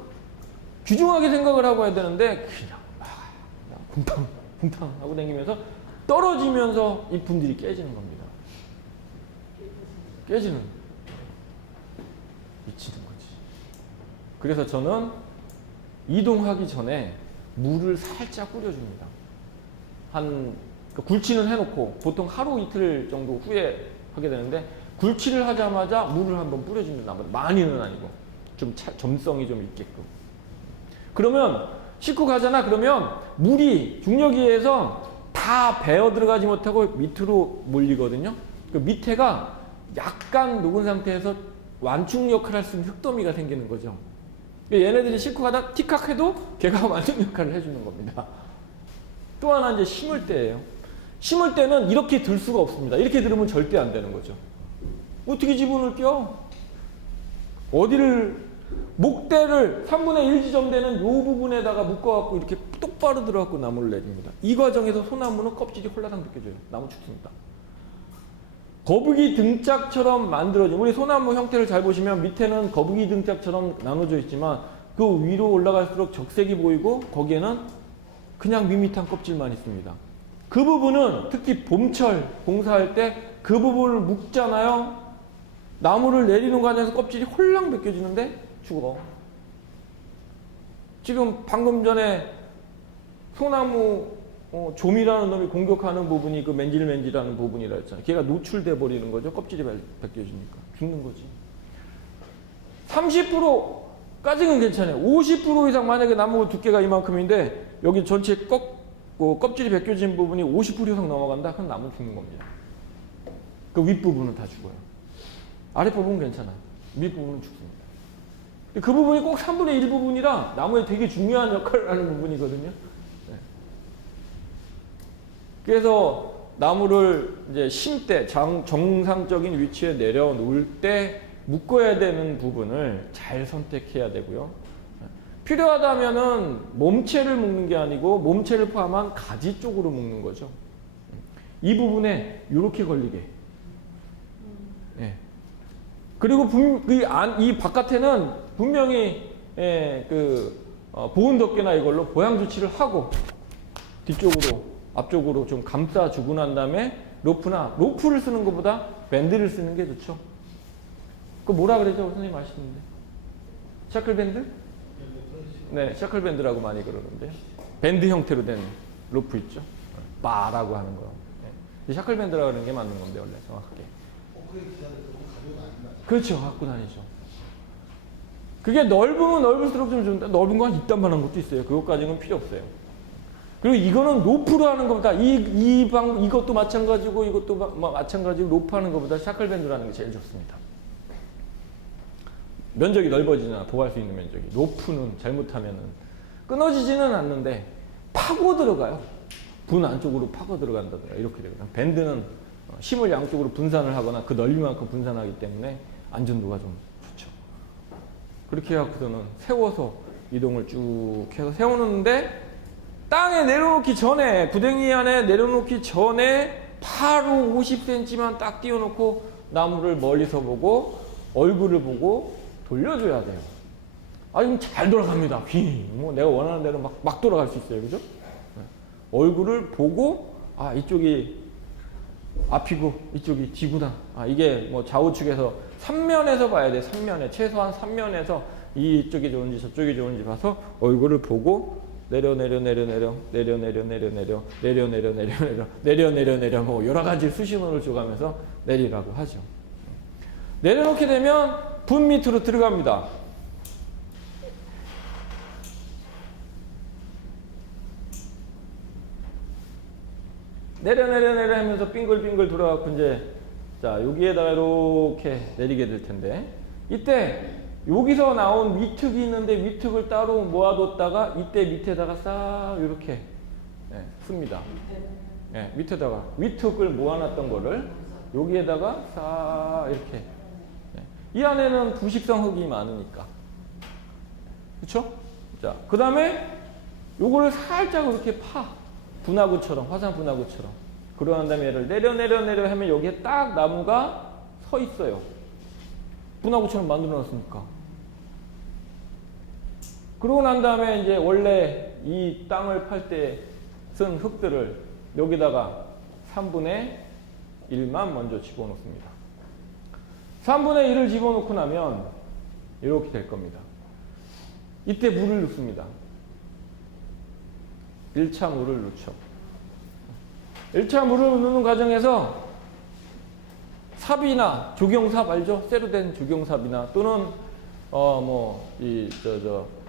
귀중하게 생각을 하고 해야 되는데, 그냥 붕탕 하고 다니면서 떨어지면서 이 분들이 깨지는 겁니다. 깨지는. 미치는 거지. 그래서 저는 이동하기 전에 물을 살짝 뿌려줍니다. 굴치는 해놓고 보통 하루 이틀 정도 후에 하게 되는데 굴치를 하자마자 물을 한번 뿌려줍니다. 많이는 아니고 좀 점성이 좀 있게끔. 그러면 싣고 가잖아. 그러면 물이 중력에 의해서 다 배어 들어가지 못하고 밑으로 몰리거든요. 그 밑에가 약간 녹은 상태에서 완충 역할을 할 수 있는 흙더미가 생기는 거죠. 얘네들이 싣고 가다 티칵 해도 걔가 완충 역할을 해주는 겁니다. 또 하나 이제 심을 때예요. 심을 때는 이렇게 들 수가 없습니다. 이렇게 들으면 절대 안 되는 거죠. 어떻게 지분을 껴? 어디를, 목대를 3분의 1 지점 되는 요 부분에다가 묶어갖고 이렇게 똑바로 들어갖고 나무를 내줍니다. 이 과정에서 소나무는 껍질이 홀라당 벗겨져요. 나무 죽습니다. 거북이 등짝처럼 만들어진, 우리 소나무 형태를 잘 보시면 밑에는 거북이 등짝처럼 나눠져 있지만 그 위로 올라갈수록 적색이 보이고 거기에는 그냥 밋밋한 껍질만 있습니다. 그 부분은 특히 봄철 공사할 때 그 부분을 묶잖아요. 나무를 내리는 과정에서 껍질이 홀랑 벗겨지는데 죽어. 지금 방금 전에 소나무 좀이라는 놈이 공격하는 부분이 그 맨질맨질하는 부분이라 했잖아요. 걔가 노출돼 버리는 거죠. 껍질이 벗겨지니까. 죽는 거지. 30%까지는 괜찮아요. 50% 이상 만약에 나무 두께가 이만큼인데 여기 전체 껍질이 벗겨진 부분이 50% 이상 넘어간다? 그럼 나무는 죽는 겁니다. 그 윗부분은 다 죽어요. 아랫부분은 괜찮아요. 윗부분은 죽습니다. 그 부분이 꼭 3분의 1 부분이라 나무에 되게 중요한 역할을 하는 부분이거든요. 그래서 나무를 이제 심때 정상적인 위치에 내려놓을 때 묶어야 되는 부분을 잘 선택해야 되고요. 필요하다면은 몸체를 묶는 게 아니고 몸체를 포함한 가지 쪽으로 묶는 거죠. 이 부분에 이렇게 걸리게. 네. 그리고 이 바깥에는 분명히 보온 덮개나 이걸로 보양 조치를 하고 뒤쪽으로 앞쪽으로 좀 감싸주고 난 다음에 로프를 쓰는 것보다 밴드를 쓰는 게 좋죠. 그거 뭐라 그러죠? 선생님 아시는데. 샤클밴드? 네, 샤클밴드라고 많이 그러는데. 밴드 형태로 된 로프 있죠. 바라고 하는 거. 네. 샤클밴드라고 하는 게 맞는 건데, 원래 정확하게. 그렇죠. 갖고 다니죠. 그게 넓으면 넓을수록 좀 좋은데, 넓은 거 한 이딴만한 것도 있어요. 그것까지는 필요 없어요. 그리고 이거는 로프로 하는 것보다 이것도 마찬가지고 이것도 마찬가지고 로프 하는 것보다 샤클밴드로 하는 게 제일 좋습니다. 면적이 넓어지나 보호할 수 있는 면적이. 로프는 잘못하면은 끊어지지는 않는데 파고 들어가요. 분 안쪽으로 파고 들어간다든가 이렇게 되거든요. 밴드는 힘을 양쪽으로 분산을 하거나 그 넓이만큼 분산하기 때문에 안전도가 좀 좋죠. 그렇게 해갖고서는 세워서 이동을 쭉 해서 세우는데 땅에 내려놓기 전에, 구덩이 안에 내려놓기 전에 바로 50cm만 딱 띄워놓고 나무를 멀리서 보고 얼굴을 보고 돌려줘야 돼요. 아, 이건 잘 돌아갑니다. 뭐 내가 원하는 대로 막 돌아갈 수 있어요. 그죠? 얼굴을 보고 아 이쪽이 앞이고 이쪽이 뒤구나. 아 이게 뭐 좌우측에서 3면에서 봐야 돼. 3면에 최소한 3면에서 이쪽이 좋은지 저쪽이 좋은지 봐서 얼굴을 보고 내려 뭐 여러 가지 수신호를 줘가면서 내리라고 하죠. 내려놓게 되면 분 밑으로 들어갑니다. 내려 하면서 빙글빙글 돌아가고 이제 자 여기에다가 이렇게 내리게 될 텐데 이때 여기서 나온 위특이 있는데 위특을 따로 모아뒀다가 이때 밑에다가 싹 이렇게 씁니다. 밑에다가 위특을 모아놨던 거를 여기에다가 싹 이렇게 이 안에는 부식성 흙이 많으니까 그쵸? 자, 그 다음에 요거를 살짝 이렇게 분화구처럼 화산 분화구처럼 그러한 다음에 얘를 내려 하면 여기에 딱 나무가 서 있어요. 분화구처럼 만들어 놨으니까. 그러고 난 다음에 이제 원래 이 땅을 팔 때 쓴 흙들을 여기다가 3분의 1만 먼저 집어넣습니다. 3분의 1을 집어넣고 나면 이렇게 될 겁니다. 이때 물을 넣습니다. 1차 물을 넣죠. 1차 물을 넣는 과정에서 삽이나 조경삽 알죠? 쇠로 된 조경삽이나 또는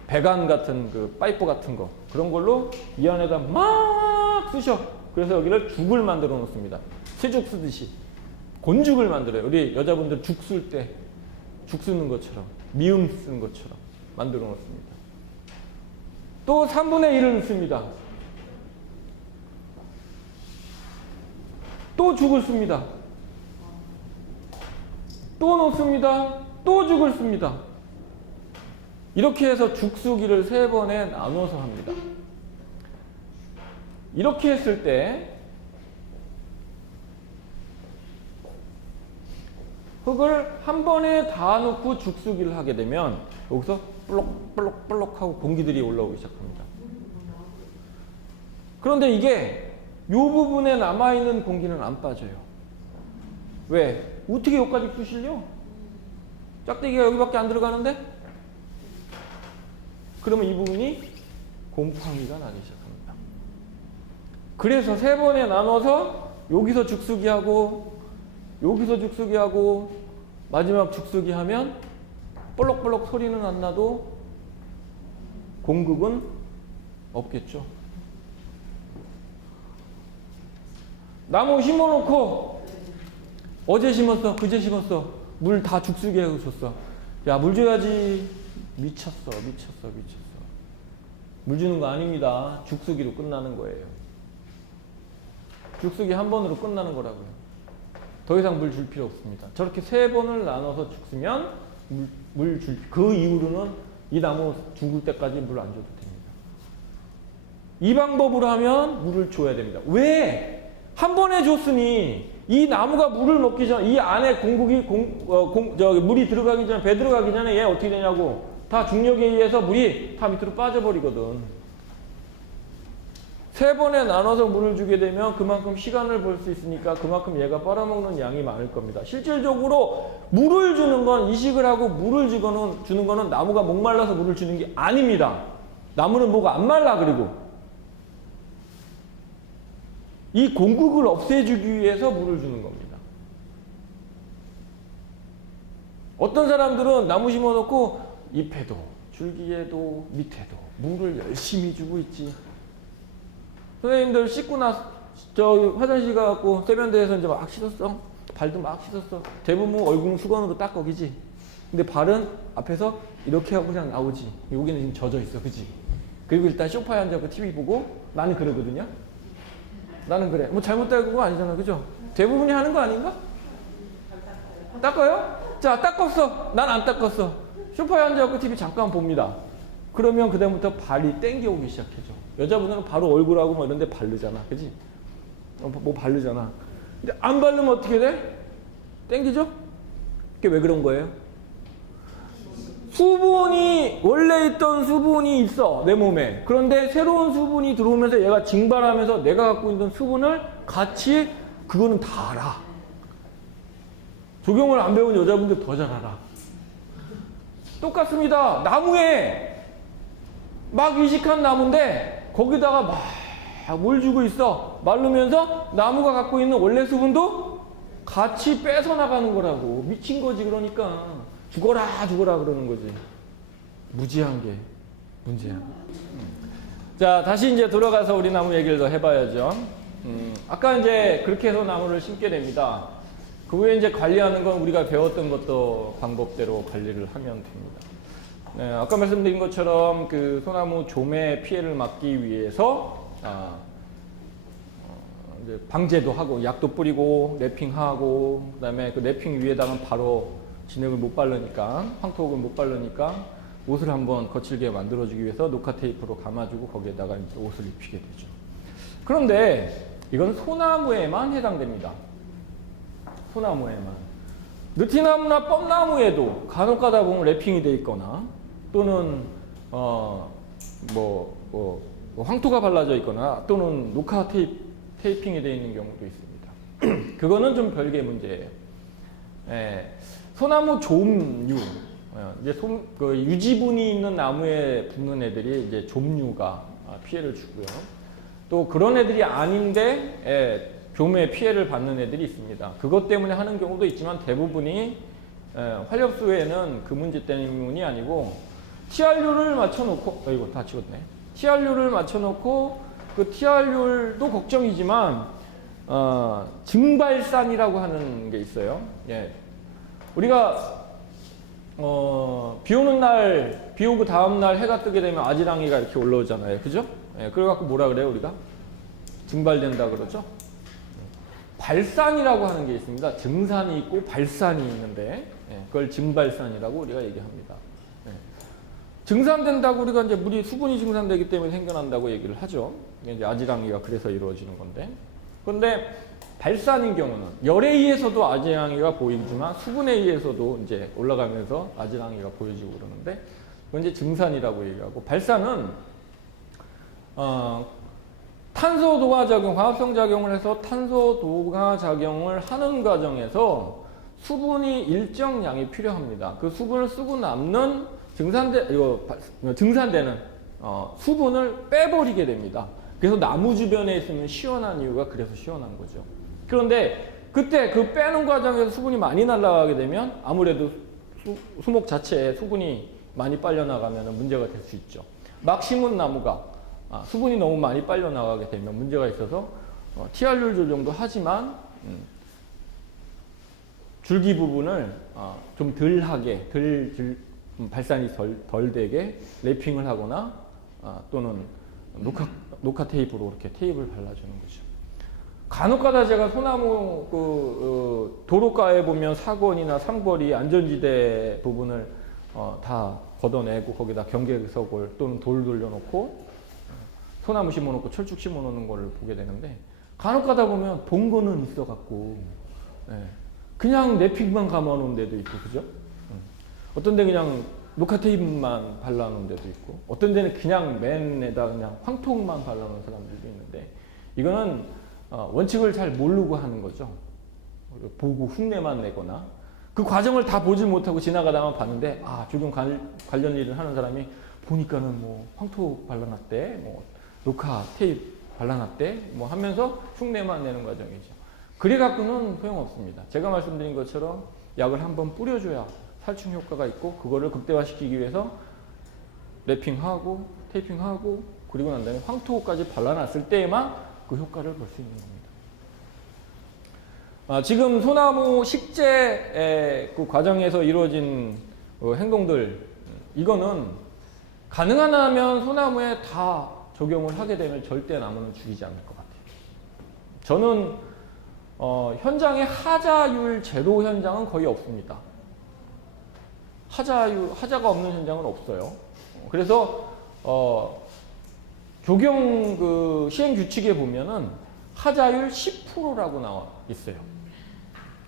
배관 같은 그 파이프 같은 거 그런 걸로 이 안에다 막 쑤셔. 그래서 여기를 죽을 만들어 놓습니다. 새죽 쓰듯이 곤죽을 만들어요. 우리 여자분들 죽 쓸 때 죽 쓰는 것처럼 미음 쓰는 것처럼 만들어 놓습니다. 또 3분의 1을 넣습니다. 또 죽을 씁니다. 또 넣습니다. 또 죽을 씁니다. 이렇게 해서 죽수기를 3번에 나눠서 합니다. 이렇게 했을 때 흙을 한 번에 다 넣고 죽수기를 하게 되면 여기서 볼록볼록 하고 공기들이 올라오기 시작합니다. 그런데 이게 이 부분에 남아있는 공기는 안 빠져요. 왜? 어떻게 여기까지 쑤실려? 짝대기가 여기밖에 안 들어가는데? 그러면 이 부분이 곰팡이가 나기 시작합니다. 그래서 3번에 나눠서 여기서 죽수기하고 여기서 죽수기하고 마지막 죽수기 하면 볼록볼록 소리는 안 나도 공급은 없겠죠. 나무 심어놓고 어제 심었어 그제 심었어 물 다 죽수기 하고 줬어. 야 물 줘야지. 미쳤어. 물 주는 거 아닙니다. 죽수기로 끝나는 거예요. 죽수기 한 번으로 끝나는 거라고요. 더 이상 물 줄 필요 없습니다. 저렇게 3번을 나눠서 죽으면 그 이후로는 이 나무 죽을 때까지 물 안 줘도 됩니다. 이 방법으로 하면 물을 줘야 됩니다. 왜? 한 번에 줬으니 이 나무가 물을 먹기 전에 이 안에 물이 들어가기 전에 배 들어가기 전에 얘 어떻게 되냐고 다 중력에 의해서 물이 다 밑으로 빠져버리거든. 3번에 나눠서 물을 주게 되면 그만큼 시간을 벌 수 있으니까 그만큼 얘가 빨아먹는 양이 많을 겁니다. 실질적으로 물을 주는 건 이식을 하고 물을 주는 거는 나무가 목말라서 물을 주는 게 아닙니다. 나무는 뭐가 안 말라. 그리고 이 공극을 없애주기 위해서 물을 주는 겁니다. 어떤 사람들은 나무 심어놓고 잎에도 줄기에도 밑에도 물을 열심히 주고 있지. 선생님들 씻고 나서 저 화장실 가갖고 세면대에서 이제 막 씻었어. 발도 막 씻었어. 대부분 얼굴은 수건으로 닦아, 그지? 근데 발은 앞에서 이렇게 하고 그냥 나오지. 여기는 지금 젖어 있어, 그지? 그리고 일단 소파에 앉아서 TV 보고 나는 그러거든요. 나는 그래. 뭐 잘못된 거 아니잖아, 그죠? 대부분이 하는 거 아닌가? 닦아요? 자, 닦았어. 난 안 닦았어. 소파에 앉아서 TV 잠깐 봅니다. 그러면 그다음부터 발이 땡겨오기 시작해져. 여자분들은 바로 얼굴하고 뭐 이런 데 바르잖아, 그지? 뭐 바르잖아. 근데 안 바르면 어떻게 돼? 땡기죠? 그게 왜 그런 거예요? 수분이 원래 있던 수분이 있어 내 몸에. 그런데 새로운 수분이 들어오면서 얘가 증발하면서 내가 갖고 있는 수분을 같이 그거는 다 알아. 조경을 안 배운 여자분들 더 잘 알아. 똑같습니다. 나무에 막 이식한 나무인데 거기다가 막 물 주고 있어. 마르면서 나무가 갖고 있는 원래 수분도 같이 뺏어 나가는 거라고. 미친 거지. 그러니까 죽어라 그러는 거지. 무지한 게 문제야. 자, 다시 이제 돌아가서 우리 나무 얘기를 더 해봐야죠. 아까 이제 그렇게 해서 나무를 심게 됩니다. 그 후에 이제 관리하는 건 우리가 배웠던 것도 방법대로 관리를 하면 됩니다. 네, 아까 말씀드린 것처럼 그 소나무 좀의 피해를 막기 위해서 이제 방제도 하고 약도 뿌리고 랩핑하고 그다음에 그 랩핑 위에다가 바로 진흙을 못 바르니까 황토흙을 못 바르니까 옷을 한번 거칠게 만들어주기 위해서 녹화 테이프로 감아주고 거기에다가 이제 옷을 입히게 되죠. 그런데 이건 소나무에만 해당됩니다. 소나무에만. 느티나무나 뻔나무에도 간혹 가다 보면 랩핑이 돼 있거나 또는 황토가 발라져 있거나 또는 녹화 테이핑이 되어 있는 경우도 있습니다. 그거는 좀 별개의 문제예요. 예, 소나무 좀류, 이제 그 유지분이 있는 나무에 붙는 애들이 이제 좀류가 피해를 주고요. 또 그런 애들이 아닌데 좀에 피해를 받는 애들이 있습니다. 그것 때문에 하는 경우도 있지만 대부분이 활엽수에는 그 문제 때문이 아니고 TR류를 맞춰놓고 이거 다 찍었네. TR류를 맞춰놓고 그 TR류도 걱정이지만 증발산이라고 하는 게 있어요. 예. 우리가 비 오는 날, 비 오고 다음 날 해가 뜨게 되면 아지랑이가 이렇게 올라오잖아요. 그죠? 예. 그래갖고 뭐라 그래요, 우리가? 증발된다 그러죠? 발산이라고 하는 게 있습니다. 증산이 있고 발산이 있는데, 예. 그걸 증발산이라고 우리가 얘기합니다. 예. 증산된다고 우리가 이제 물이 수분이 증산되기 때문에 생겨난다고 얘기를 하죠. 이제 아지랑이가 그래서 이루어지는 건데. 그런데 발산인 경우는 열에 의해서도 아지랑이가 보이지만 수분에 의해서도 이제 올라가면서 아지랑이가 보여지고 그러는데 그건 이제 증산이라고 얘기하고 발산은 탄소 도화 작용, 화합성 작용을 해서 탄소 도화 작용을 하는 과정에서 수분이 일정량이 필요합니다. 그 수분을 쓰고 남는 증산되는 수분을 빼버리게 됩니다. 그래서 나무 주변에 있으면 시원한 이유가 그래서 시원한 거죠. 그런데 그때 그 빼는 과정에서 수분이 많이 날아가게 되면 아무래도 수목 자체에 수분이 많이 빨려나가면 문제가 될 수 있죠. 막 심은 나무가 수분이 너무 많이 빨려나가게 되면 문제가 있어서 TR류 조정도 하지만 줄기 부분을 좀 덜하게, 발산이 덜 되게 랩핑을 하거나 또는 녹화 테이프로 이렇게 테이프를 발라주는 거죠. 간혹가다 제가 소나무 도로가에 보면 사건이나 상벌이 안전지대 부분을 다 걷어내고 거기다 경계석을 또는 돌 돌려놓고 소나무 심어놓고 철쭉 심어놓는 걸 보게 되는데 간혹가다 보면 봉고는 있어갖고 그냥 랩핑만 감아놓은 데도 있고 그죠? 어떤 데 그냥 녹화 테이프만 발라놓은 데도 있고 어떤 데는 그냥 맨에다 그냥 황토만 발라놓은 사람들도 있는데 이거는 원칙을 잘 모르고 하는 거죠. 보고 흉내만 내거나 그 과정을 다 보질 못하고 지나가다만 봤는데 조경 관련 일을 하는 사람이 보니까는 뭐 황토 발라놨대, 뭐 녹화 테이프 발라놨대, 뭐 하면서 흉내만 내는 과정이죠. 그래갖고는 소용없습니다. 제가 말씀드린 것처럼 약을 한번 뿌려줘야 살충 효과가 있고 그거를 극대화시키기 위해서 랩핑하고 테이핑하고 그리고 난 다음에 황토까지 발라놨을 때에만 그 효과를 볼 수 있는 겁니다. 지금 소나무 식재 그 과정에서 이루어진 행동들 이거는 가능하다면 소나무에 다 적용을 하게 되면 절대 나무는 죽이지 않을 것 같아요. 저는 현장에 하자율 제로 현장은 거의 없습니다. 하자가 없는 현장은 없어요. 그래서 조경 그 시행 규칙에 보면은 하자율 10%라고 나와 있어요.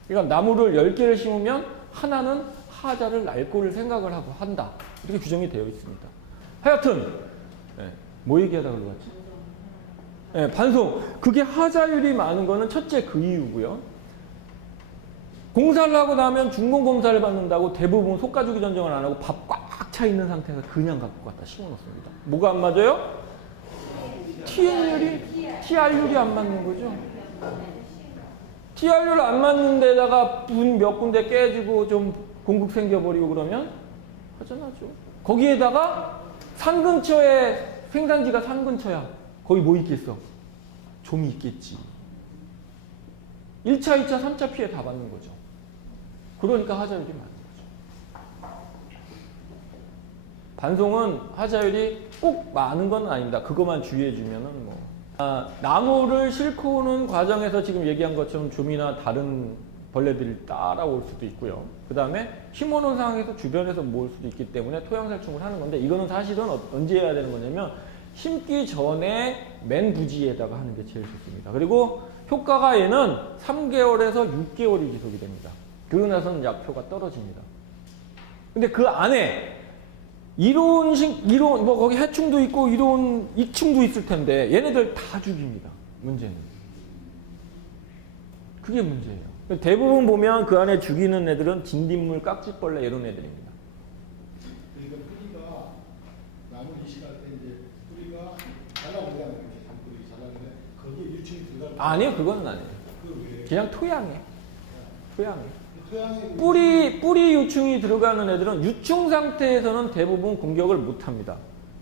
그러니까 나무를 10개를 심으면 하나는 하자를 날 거를 생각을 하고 한다. 이렇게 규정이 되어 있습니다. 하여튼 뭐 얘기하다 그러지? 반송. 그게 하자율이 많은 거는 첫째 그 이유고요. 공사를 하고 나면 준공검사를 받는다고 대부분 속가주기 전정을 안 하고 밥 꽉 차 있는 상태에서 그냥 갖고 갖다 심어놓습니다. 뭐가 안 맞아요? TR율이 안 맞는 거죠. TR율 안 맞는 데다가 분 몇 군데 깨지고 좀 공국 생겨버리고 그러면 허전하죠. 거기에다가 산 근처에 생산지가 산 근처야. 거기 뭐 있겠어? 좀이 있겠지. 1차, 2차, 3차 피해 다 받는 거죠. 그러니까 하자율이 많은 거죠. 반송은 하자율이 꼭 많은 건 아닙니다. 그것만 주의해주면은 뭐. 나무를 싣고 오는 과정에서 지금 얘기한 것처럼 좀이나 다른 벌레들이 따라올 수도 있고요. 그 다음에 심어놓은 상황에서 주변에서 모을 수도 있기 때문에 토양살충을 하는 건데, 이거는 사실은 언제 해야 되는 거냐면 심기 전에 맨 부지에다가 하는 게 제일 좋습니다. 그리고 효과가 얘는 3개월에서 6개월이 지속이 됩니다. 그러고 나서는 약효가 떨어집니다. 근데 그 안에 이로운, 뭐 거기 해충도 있고 이로운 익충도 있을 텐데 얘네들 다 죽입니다. 문제는. 그게 문제예요. 대부분 보면 그 안에 죽이는 애들은 진딧물, 깍지벌레 이런 애들입니다. 그러니까 뿌리가 나무 이식할 때 이제 뿌리가 잘라보잖아요. 잔뿌리 잘라는데 거기에 유충이 들어갈 때 아니요, 그거는 아니에요. 왜? 그냥 토양에. 토양에 뿌리 유충이 들어가는 애들은 유충 상태에서는 대부분 공격을 못 합니다.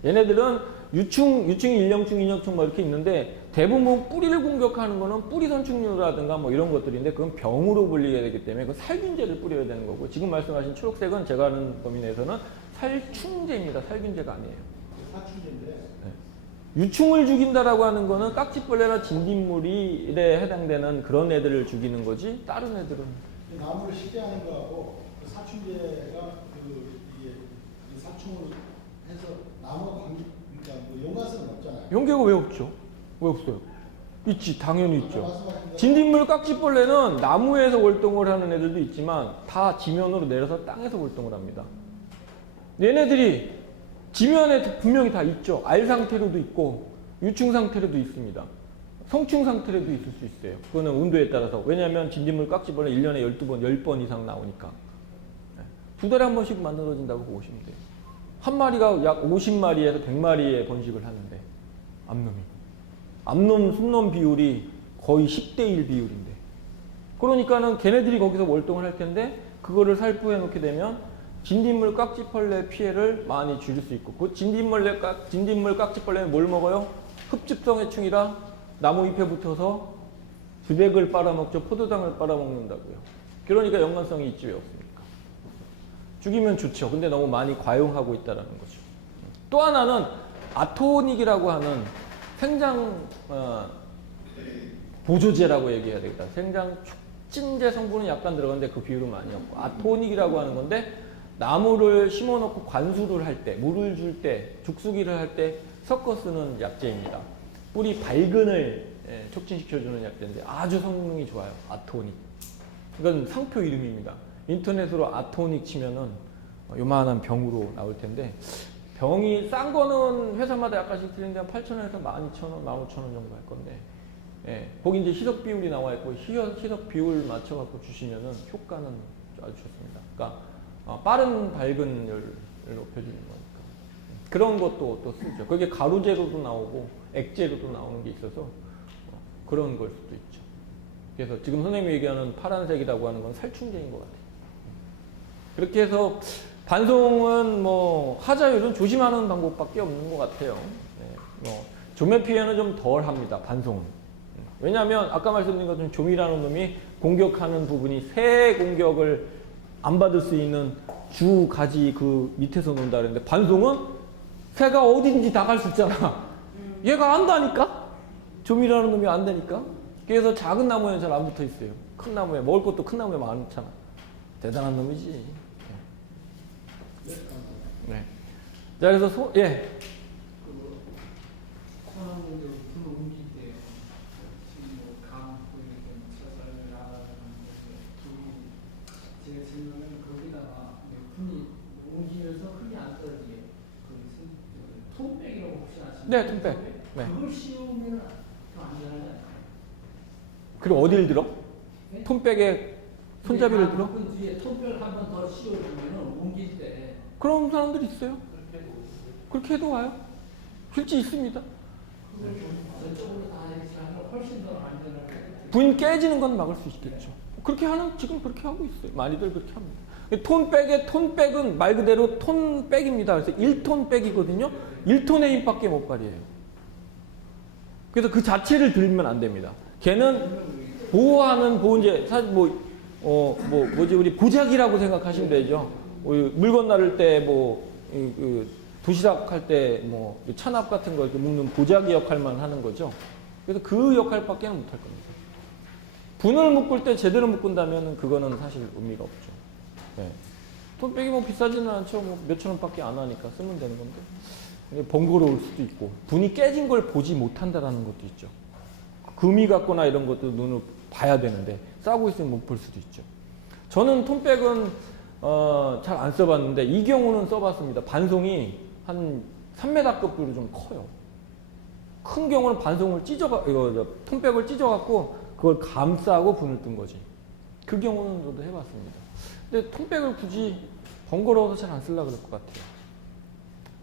얘네들은 유충이 1령충, 2령충 뭐 이렇게 있는데 대부분 뿌리를 공격하는 거는 뿌리선충류라든가 뭐 이런 것들인데 그건 병으로 불리게 되기 때문에 그 살균제를 뿌려야 되는 거고, 지금 말씀하신 초록색은 제가 아는 범위 내에서는 살충제입니다. 살균제가 아니에요. 사춘제인데 네. 유충을 죽인다라고 하는 거는 깍지벌레나 진딧물에 해당되는 그런 애들을 죽이는 거지 다른 애들은. 나무를 식재하는 거하고 그 사춘제가 이게 사충을 해서 나무가 그러니까 뭐 연관성은 없잖아요. 연계가 왜 없죠? 왜 없어요? 있지, 당연히 있죠. 진딧물 깍지벌레는 나무에서 월동을 하는 애들도 있지만 다 지면으로 내려서 땅에서 월동을 합니다. 얘네들이 지면에 분명히 다 있죠. 알 상태로도 있고 유충 상태로도 있습니다. 성충 상태로도 있을 수 있어요. 그거는 온도에 따라서. 왜냐하면 진딧물 깍지벌레 1년에 12번, 10번 이상 나오니까. 2달에 한 번씩 만들어진다고 보시면 돼요. 한 마리가 약 50마리에서 100마리의 번식을 하는데, 암놈, 순놈 비율이 거의 10대 1 비율인데. 그러니까는 걔네들이 거기서 월동을 할 텐데, 그거를 살포해 놓게 되면 진딧물 깍지벌레 피해를 많이 줄일 수 있고, 그 진딧물 깍지벌레는 뭘 먹어요? 흡집성 해충이라 나무 잎에 붙어서 주백을 빨아먹죠. 포도당을 빨아먹는다고요. 그러니까 연관성이 있지 왜 없습니까? 죽이면 좋죠. 근데 너무 많이 과용하고 있다는 거죠. 또 하나는 아토닉이라고 하는 생장 보조제라고 얘기해야 되겠다. 생장 촉진제 성분은 약간 들어가는데 그 비율은 많이 없고, 아토닉이라고 하는 건데 나무를 심어놓고 관수를 할 때, 물을 줄 때, 죽수기를 할 때 섞어 쓰는 약제입니다. 뿌리 발근을 촉진시켜주는 약제인데 아주 성능이 좋아요. 아토닉. 이건 상표 이름입니다. 인터넷으로 아토닉 치면은 요만한 병으로 나올 텐데, 병이 싼 거는 회사마다 약간씩 틀린데 8,000원에서 12,000원, 15,000원 정도 할 건데, 거기 이제 희석 비율이 나와 있고 희석 비율 맞춰갖고 주시면은 효과는 아주 좋습니다. 그러니까 빠른 발근율을 높여주는 거니까. 그런 것도 또 쓰죠. 그게 가루제로도 나오고 액제로도 나오는 게 있어서 그런 걸 수도 있죠. 그래서 지금 선생님이 얘기하는 파란색이라고 하는 건 살충제인 것 같아요. 그렇게 해서 반송은 뭐 하자율은 조심하는 방법밖에 없는 것 같아요. 뭐 조매 피해는 좀 덜 합니다. 반송은. 왜냐하면 아까 말씀드린 것처럼 좀이라는 놈이 공격하는 부분이 새 공격을 안 받을 수 있는 주 가지 그 밑에서 논다 그랬는데, 반송은 새가 어딘지 다 갈 수 있잖아. 얘가 안다니까? 좀이라는 놈이 안 되니까. 그래서 작은 나무에는 잘 안 붙어 있어요. 큰 나무에, 먹을 것도 큰 나무에 많잖아. 대단한 놈이지. 네. 자, 그래서 코로나 불을 옮길 때 지금 뭐 강불이든 처살을 나가는 제가 질문은 거기다가 네, 톤백. 네. 그걸 씌우면 더 안전하잖아요. 그리고 어디를 들어? 톤백에 손잡이를 들어? 그 뒤에 톤백을 한 번 더 씌워주면 옮길 때 그런 사람들이 있어요. 그렇게 해도 와요. 실제 있습니다. 저쪽으로 다 이렇게 하면 훨씬 더 안전하게. 분 깨지는 건 막을 수 있겠죠. 그렇게 하는, 지금 그렇게 하고 있어요. 많이들 그렇게 합니다. 톤백은 말 그대로 톤백입니다. 그래서 1톤백이거든요. 1톤의 힘밖에 못 발휘해요. 그래서 그 자체를 들면 안 됩니다. 걔는 보호하는 보호제, 사실 뭐지, 우리 보자기라고 생각하시면 되죠. 물건 나를 때, 도시락 할 때, 찬압 같은 거 이렇게 묶는 보자기 역할만 하는 거죠. 그래서 그 역할밖에 못 할 겁니다. 분을 묶을 때 제대로 묶은다면 그거는 사실 의미가 없죠. 네. 톤백이 비싸지는 않죠. 몇천 원밖에 안 하니까 쓰면 되는 건데. 근데 번거로울 수도 있고, 분이 깨진 걸 보지 못한다라는 것도 있죠. 금이 같거나 이런 것도 눈으로 봐야 되는데, 싸고 있으면 못 볼 수도 있죠. 저는 톤백은, 잘 안 써봤는데, 이 경우는 써봤습니다. 반송이 한 3m급으로 좀 커요. 큰 경우는 반송을 톤백을 찢어갖고, 그걸 감싸고 분을 뜬 거지. 그 경우는 저도 해봤습니다. 근데 톤백을 굳이 번거로워서 잘 안 쓰려고 그럴 것 같아요.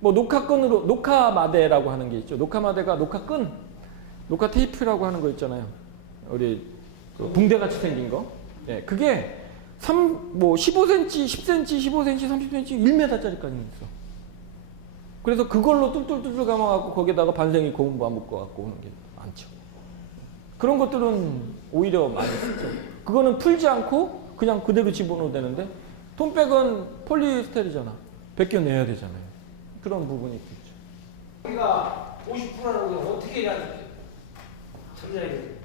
녹화끈으로, 녹화마대라고 하는 게 있죠. 녹화마대가 녹화끈, 녹화 테이프라고 하는 거 있잖아요. 우리 붕대같이 생긴 거. 네, 그게 15cm, 10cm, 15cm, 30cm, 1m짜리까지 있어. 그래서 그걸로 뚫뚫뚫 감아갖고 거기다가 반생이 고무 묶어갖고 오는 게 많죠. 그런 것들은 오히려 많이 쓰죠. 그거는 풀지 않고 그냥 그대로 집어넣어도 되는데, 톤백은 폴리에스테르잖아. 벗겨내야 되잖아요. 그런 부분이 있겠죠. 우리가 50%라고 어떻게 해야 돼? 참자에게.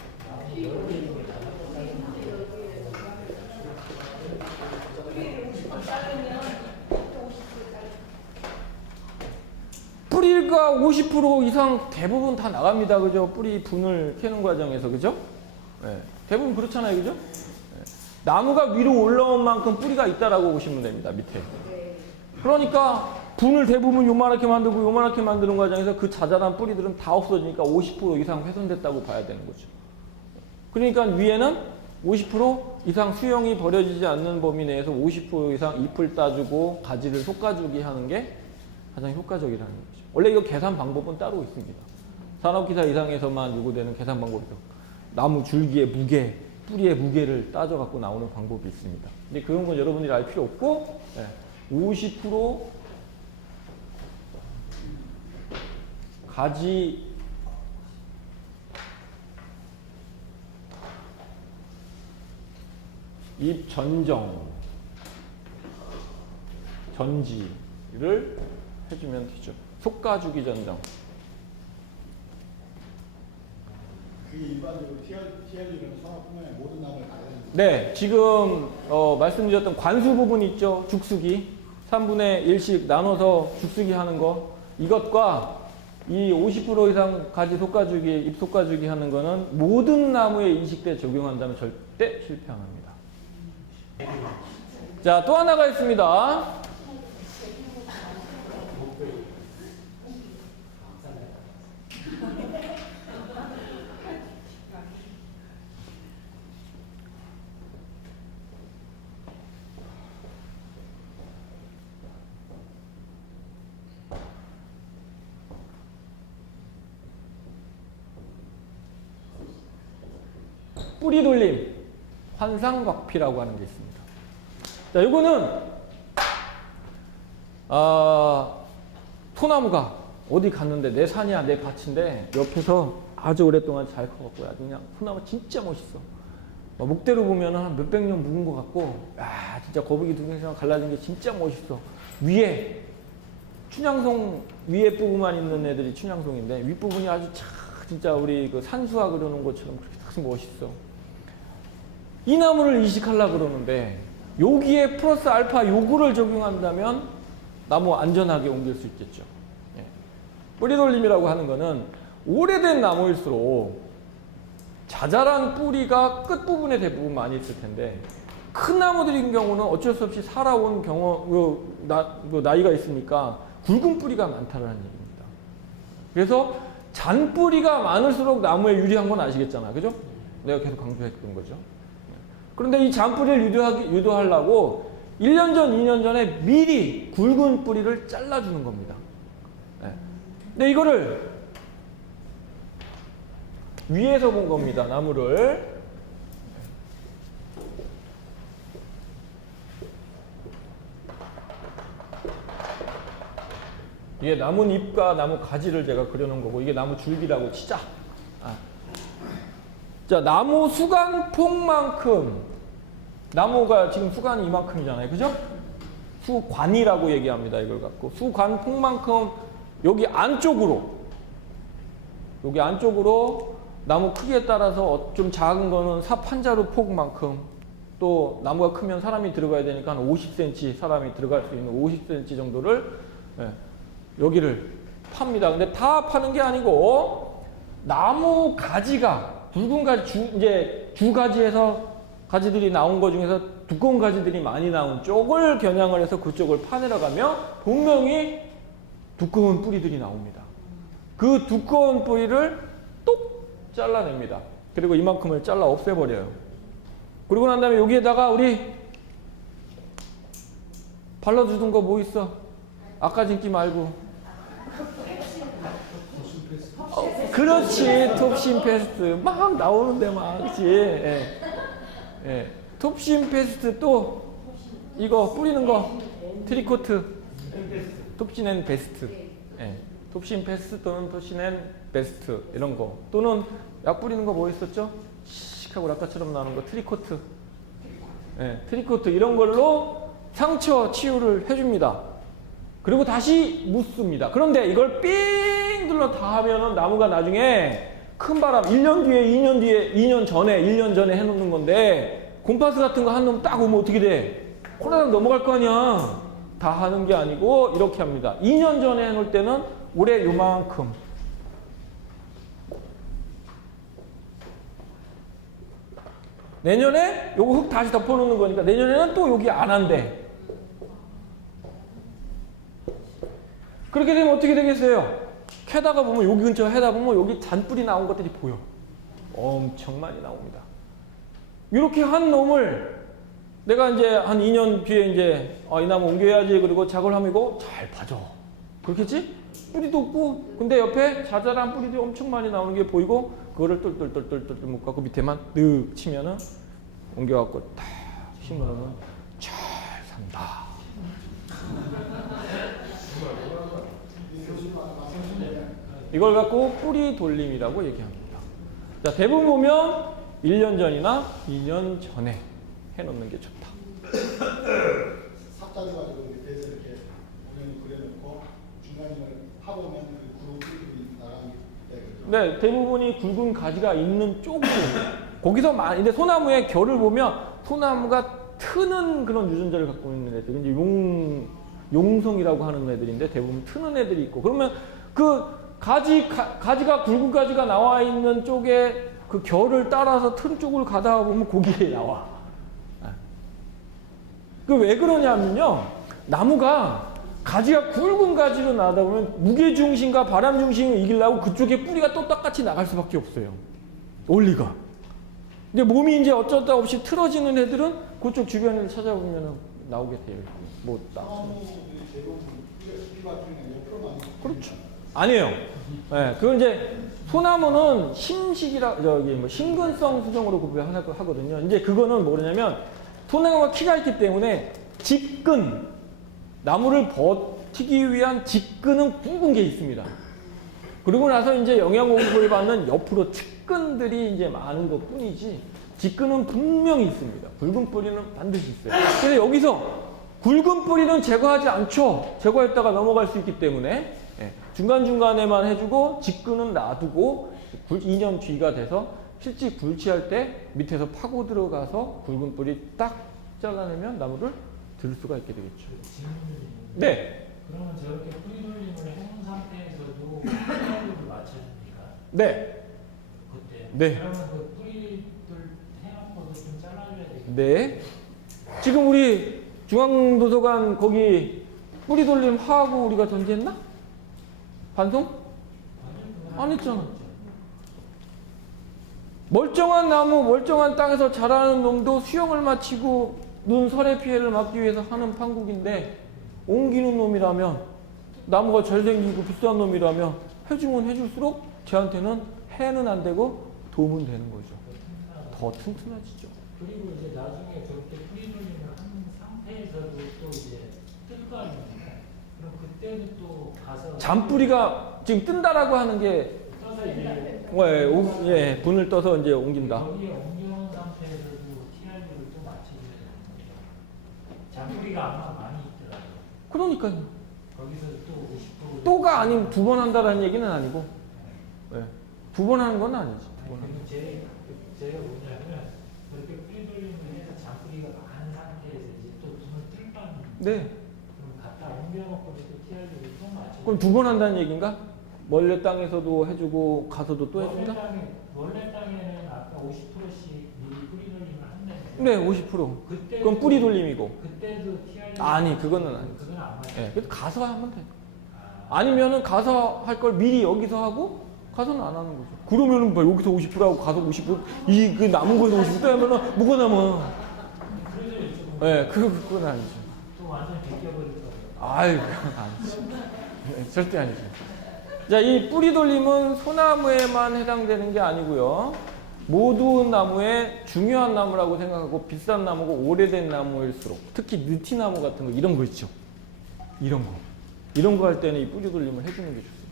뿌리가 50% 이상 대부분 다 나갑니다. 그죠? 뿌리 분을 캐는 과정에서. 그죠? 네. 대부분 그렇잖아요. 그죠? 네. 나무가 위로 올라온 만큼 뿌리가 있다라고 보시면 됩니다. 밑에. 그러니까 분을 대부분 요만하게 만들고 요만하게 만드는 과정에서 그 자잘한 뿌리들은 다 없어지니까 50% 이상 훼손됐다고 봐야 되는 거죠. 그러니까 위에는 50% 이상 수영이 버려지지 않는 범위 내에서 50% 이상 잎을 따주고 가지를 솎아주기 하는 게 가장 효과적이라는 거죠. 원래 이거 계산 방법은 따로 있습니다. 산업기사 이상에서만 요구되는 계산 방법이죠. 나무 줄기의 무게, 뿌리의 무게를 따져갖고 나오는 방법이 있습니다. 근데 그런 건 여러분들이 알 필요 없고, 50% 가지 잎 전지를 해주면 되죠. 솎아주기 전정. 그게 일반적으로 TRU라는 산업분야의 모든 나무를 다 해야 되는 네, 지금 말씀드렸던 관수 부분 있죠. 죽수기 3분의 1씩 나눠서 죽수기 하는 거, 이것과 이 50% 이상 가지 솎아주기, 잎 솎아주기 하는 거는 모든 나무에 인식대 적용한다면 절대 실패 안 합니다. 자, 또 하나가 있습니다. 뿌리 돌림, 환상곽피라고 하는 게 있습니다. 자, 이거는 소나무가 어디 갔는데 내 산이야, 내 밭인데 옆에서 아주 오랫동안 잘 커갖고 아주 그냥 소나무 진짜 멋있어. 목대로 보면 한 몇백 년 묵은 것 같고, 야, 진짜 거북이 두 개랑 갈라진 게 진짜 멋있어. 위에 춘향송 위에 부분만 있는 애들이 춘향송인데 윗부분이 아주 진짜 우리 그 산수화 그러는 것처럼 그렇게 딱 멋있어. 이 나무를 이식하려고 그러는데 여기에 플러스 알파 요구를 적용한다면 나무 안전하게 옮길 수 있겠죠. 예. 뿌리 돌림이라고 하는 거는 오래된 나무일수록 자잘한 뿌리가 끝부분에 대부분 많이 있을 텐데, 큰 나무들인 경우는 어쩔 수 없이 살아온 경험, 나이가 있으니까 굵은 뿌리가 많다는 얘기입니다. 그래서 잔뿌리가 많을수록 나무에 유리한 건 아시겠잖아요. 그죠? 내가 계속 강조했던 거죠. 그런데 이 잔뿌리를 유도하려고 1년 전, 2년 전에 미리 굵은 뿌리를 잘라주는 겁니다. 네. 근데 이거를 위에서 본 겁니다. 나무를. 이게 나뭇잎과 나무 가지를 제가 그려놓은 거고, 이게 나무 줄기라고 치자. 자, 나무 수간 폭만큼, 나무가 지금 수간이 이만큼이잖아요. 그죠? 수관이라고 얘기합니다. 이걸 갖고. 수관 폭만큼 여기 안쪽으로 나무 크기에 따라서 좀 작은 거는 삽 한 자루 폭만큼, 또 나무가 크면 사람이 들어가야 되니까 한 50cm 사람이 들어갈 수 있는 50cm 정도를 여기를 팝니다. 근데 다 파는 게 아니고 나무 가지가 굵은 가지 이제 주 가지에서 가지들이 나온 것 중에서 두꺼운 가지들이 많이 나온 쪽을 겨냥을 해서 그쪽을 파내려가면 분명히 두꺼운 뿌리들이 나옵니다. 그 두꺼운 뿌리를 똑 잘라냅니다. 그리고 이만큼을 잘라 없애버려요. 그리고 난 다음에 여기에다가 우리 발라주던 거 뭐 있어? 아까 진기 말고. 그렇지. 톱신 페스트. 막 나오는데 막. 그치. 예. 톱신 페스트 또 이거 뿌리는 거. 트리코트. 톱신 앤 베스트. 예. 톱신 페스트 또는 톱신 앤 베스트. 이런 거. 또는 약 뿌리는 거 뭐 있었죠? 씩 하고 아까처럼 나오는 거. 트리코트. 예. 트리코트. 이런 걸로 상처 치유를 해줍니다. 그리고 다시 묻습니다. 그런데 이걸 삥 둘러 다 하면은 나무가 나중에 큰 바람, 1년 뒤에, 2년 뒤에, 2년 전에, 1년 전에 해놓는 건데, 곰파스 같은 거 한 놈 딱 오면 어떻게 돼? 코로나 넘어갈 거 아니야. 다 하는 게 아니고, 이렇게 합니다. 2년 전에 해놓을 때는 올해 요만큼. 내년에 요거 흙 다시 덮어놓는 거니까, 내년에는 또 여기 안 한대. 그렇게 되면 어떻게 되겠어요? 캐다가 보면 여기 근처 해다 보면 여기 잔뿌리 나온 것들이 보여. 엄청 많이 나옵니다. 이렇게 한 놈을 내가 이제 한 2년 뒤에 이제 이 나무 옮겨야지 그리고 작업을 하면 이거 잘 파져. 그렇겠지? 뿌리도 없고 근데 옆에 자잘한 뿌리들이 엄청 많이 나오는 게 보이고 그거를 똘똘똘똘똘 묶어갖고 밑에만 뜩 치면은 옮겨갖고 딱 심으면 잘 산다. 이걸 갖고 뿌리 돌림이라고 얘기합니다. 자, 대부분 보면 1년 전이나 2년 전에 해놓는 게 좋다. 삽 짜져가지고 밑에서 이렇게 모양을 그려놓고 중간중간에 파보면 그 구름이 나가는 게 네, 대부분이 굵은 가지가 있는 쪽으로 거기서 많이. 근데 소나무의 결을 보면 소나무가 트는 그런 유전자를 갖고 있는 애들, 이제 용성이라고 하는 애들인데 대부분 트는 애들이 있고, 그러면 그 가지가 굵은 가지가 나와 있는 쪽에 그 결을 따라서 튼 쪽을 가다 보면 거기에 나와. 그 왜 그러냐면요, 나무가 가지가 굵은 가지로 나다 보면 무게 중심과 바람 중심을 이기려고 그쪽에 뿌리가 또 똑같이 나갈 수밖에 없어요. 원리가. 근데 몸이 이제 어쩌다 없이 틀어지는 애들은 그쪽 주변을 찾아보면 나오게 돼요. 뭐 그렇죠. 아니에요. 네, 그건 이제 소나무는 심근성 수종으로 구별하거든요. 이제 그거는 뭐냐면 소나무가 키가 있기 때문에 직근, 나무를 버티기 위한 직근은 굵은 게 있습니다. 그리고 나서 이제 영양 공급을 받는 옆으로 측근들이 이제 많은 것 뿐이지 직근은 분명히 있습니다. 굵은 뿌리는 반드시 있어요. 그래서 여기서 굵은 뿌리는 제거하지 않죠. 제거했다가 넘어갈 수 있기 때문에 중간중간에만 해주고 직근은 놔두고 2년 뒤가 돼서 실제 굴치할 때 밑에서 파고 들어가서 굵은 뿌리 딱 잘라내면 나무를 들 수가 있게 되겠죠. 네. 그러면 저렇게 뿌리 돌림을 해놓은 상태에서도 뿌리를 맞춰줍니까? 네. 그때. 네. 그러면 그 뿌리들 해놓고도 좀 잘라줘야 되겠네. 네. 지금 우리 중앙도서관 거기 뿌리 돌림 하고 우리가 전지했나? 반송? 안 했잖아. 멀쩡한 나무, 멀쩡한 땅에서 자라는 놈도 수영을 마치고 눈 설의 피해를 막기 위해서 하는 판국인데 옮기는 놈이라면 나무가 잘생기고 비싼 놈이라면 해주면 해줄수록 쟤한테는 해는 안 되고 도움은 되는 거죠. 더 튼튼해지죠. 그리고 이제 나중에 저렇게 뿌리놀림을 한 상태에서도 또 이제 뜰 거 아닙니까? 그럼 그때는 또 가서 잔뿌리가 지금 뜬다라고 하는 게 떠서 이제 예, 분을 떠서 이제 옮긴다. 여기에 옮겨놓은 상태에서도 TRU를 또 맞춰줘야 되는 거죠. 잔뿌리가 아마 많이 있더라고요. 그러니까요. 거기서 또 50% 또가 아니면 두 번 한다라는 얘기는 아니고, 예, 두 번 하는 건 아니지. 두 번 하는 건. 제가 뭐냐면 그렇게 뿌리돌림을 해서 잔뿌리가 많은 상태에서 이제 또 눈을 뜰 거 아닙니까? 네. 그럼 갖다 옮겨놓고 또 TRU를 또 맞춰. 그럼 두 번 한다는 얘기인가? 원래 땅에서도 해주고 가서도 또 해준다? 원래 땅에는 아까 50%씩 미리 뿌리돌림을 한다면. 네, 50%. 그때 그건 뿌리 돌림이고. 그때도 TRU. 아니, 그거는 아니지. 그건 안 맞아요. 예, 그래서 가서 하면 돼. 아니면은 가서 할 걸 미리 여기서 하고 가서는 안 하는 거죠. 그러면은 뭐 여기서 50%하고 가서 50%, 그 남은 거에서 50% 하면은 뭐가 남아? 그래서 여쭤본 예, 그건 아니죠. 또 완전 벗겨버릴 거예요. 아이, 그건 아니지. 예, 절대 아니죠. 자, 이 뿌리 돌림은 소나무에만 해당되는 게 아니고요. 모든 나무에 중요한 나무라고 생각하고 비싼 나무고 오래된 나무일수록 특히 느티나무 같은 거 이런 거 있죠. 이런 거 할 때는 이 뿌리 돌림을 해주는 게 좋습니다.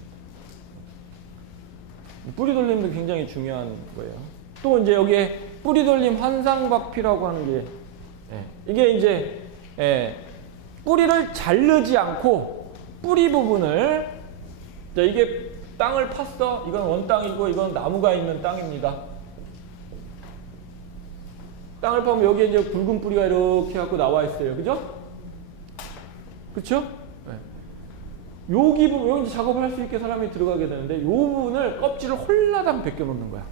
뿌리 돌림도 굉장히 중요한 거예요. 또 이제 여기에 뿌리 돌림 한상박피라고 하는 게 이게 이제 뿌리를 자르지 않고 뿌리 부분을 자, 이게 땅을 팠어. 이건 원땅이고 이건 나무가 있는 땅입니다. 땅을 파면 여기에 이제 붉은 뿌리가 이렇게 갖고 나와 있어요. 그죠? 그쵸? 네. 여기 부분, 여기 이제 작업을 할 수 있게 사람이 들어가게 되는데, 이 부분을 껍질을 홀라당 벗겨 놓는 거야.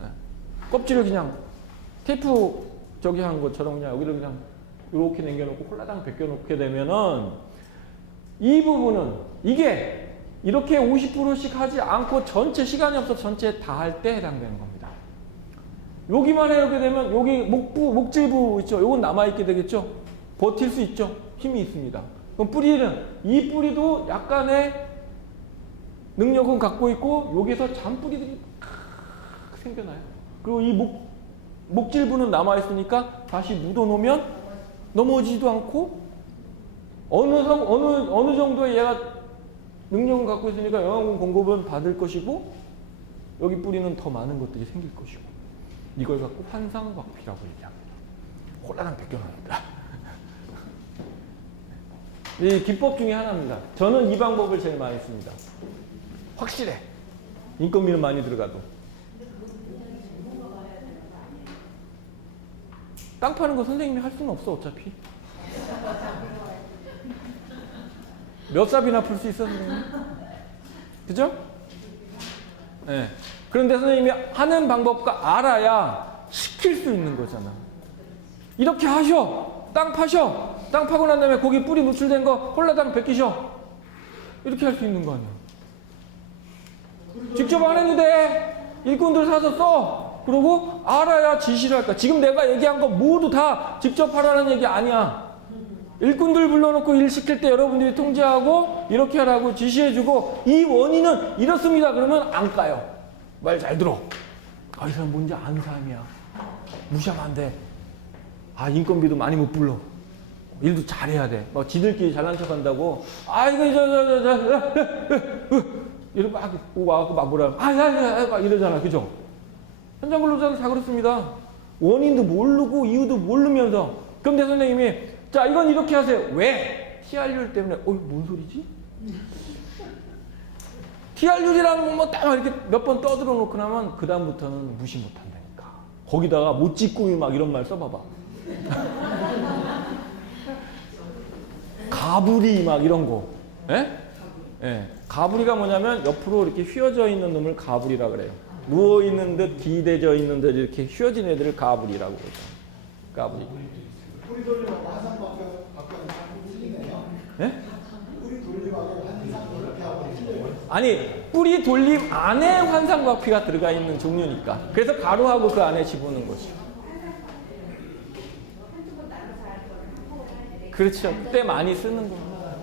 네. 껍질을 그냥 테이프 저기 한 것처럼 그냥 여기를 그냥 이렇게 남겨놓고 홀라당 벗겨 놓게 되면은, 이 부분은, 이게 이렇게 50%씩 하지 않고 전체 시간이 없어 전체 다 할 때 해당되는 겁니다. 여기만 이렇게 되면 여기 목질부 있죠. 요건 남아있게 되겠죠. 버틸 수 있죠. 힘이 있습니다. 그럼 뿌리는 이 뿌리도 약간의 능력은 갖고 있고 여기서 잔뿌리들이 생겨나요. 그리고 이 목질부는 남아있으니까 다시 묻어놓으면 넘어지지도 않고 어느 정도의 얘가 능력을 갖고 있으니까 영양분 공급은 받을 것이고 여기 뿌리는 더 많은 것들이 생길 것이고 이걸 갖고 환상박피라고 얘기합니다. 홀라당 벗겨놓습니다. 이 기법 중에 하나입니다. 저는 이 방법을 제일 많이 씁니다. 확실해. 인건비는 많이 들어가도. 땅 파는 거 선생님이 할 수는 없어 어차피. 몇 삽이나 풀 수 있어 선생님? 그죠? 네. 그런데 선생님이 하는 방법과 알아야 시킬 수 있는 거잖아. 이렇게 하셔. 땅 파셔. 땅 파고 난 다음에 거기 뿌리 노출된 거 홀라당 벗기셔. 이렇게 할 수 있는 거 아니야. 직접 안 했는데 일꾼들 사서 써. 그러고 알아야 지시를 할까. 지금 내가 얘기한 거 모두 다 직접 하라는 얘기 아니야. 일꾼들 불러놓고 일 시킬 때 여러분들이 통제하고 이렇게 하라고 지시해주고 이 원인은 이렇습니다. 그러면 안 까요. 말 잘 들어. 아, 이 사람 뭔지 아는 사람이야. 무시하면 안 돼. 아, 인건비도 많이 못 불러. 일도 잘해야 돼. 막 지들끼리 잘난 척 한다고. 아, 이거, 이러고 막 와갖고 막 뭐라. 막 이러잖아. 그죠? 현장 근로자는 다 그렇습니다. 원인도 모르고 이유도 모르면서. 그런데 선생님이 자, 이건 이렇게 하세요. 왜? TR율 때문에. 뭔 소리지? TR율이라는 건 딱 이렇게 몇 번 떠들어 놓고 나면 그다음부터는 무시 못 한다니까. 거기다가 못 찍고 막 이런 말 써봐봐. 가부리 막 이런 거. 예? 예. 가부리가 뭐냐면 옆으로 이렇게 휘어져 있는 놈을 가부리라 그래요. 누워 있는 듯 기대져 있는 듯 이렇게 휘어진 애들을 가부리라고 그러죠. 가부리. 뿌리 돌림하고 한상박하고 틀리네요. 예? 뿌리 돌림하고 한상 이렇게 하고 틀려요. 아니 뿌리 돌림 안에 환상과피가 들어가 있는 종류니까. 그래서 가루하고 그 안에 집어넣는 거죠. 그렇죠. 그때 많이 쓰는 겁니다.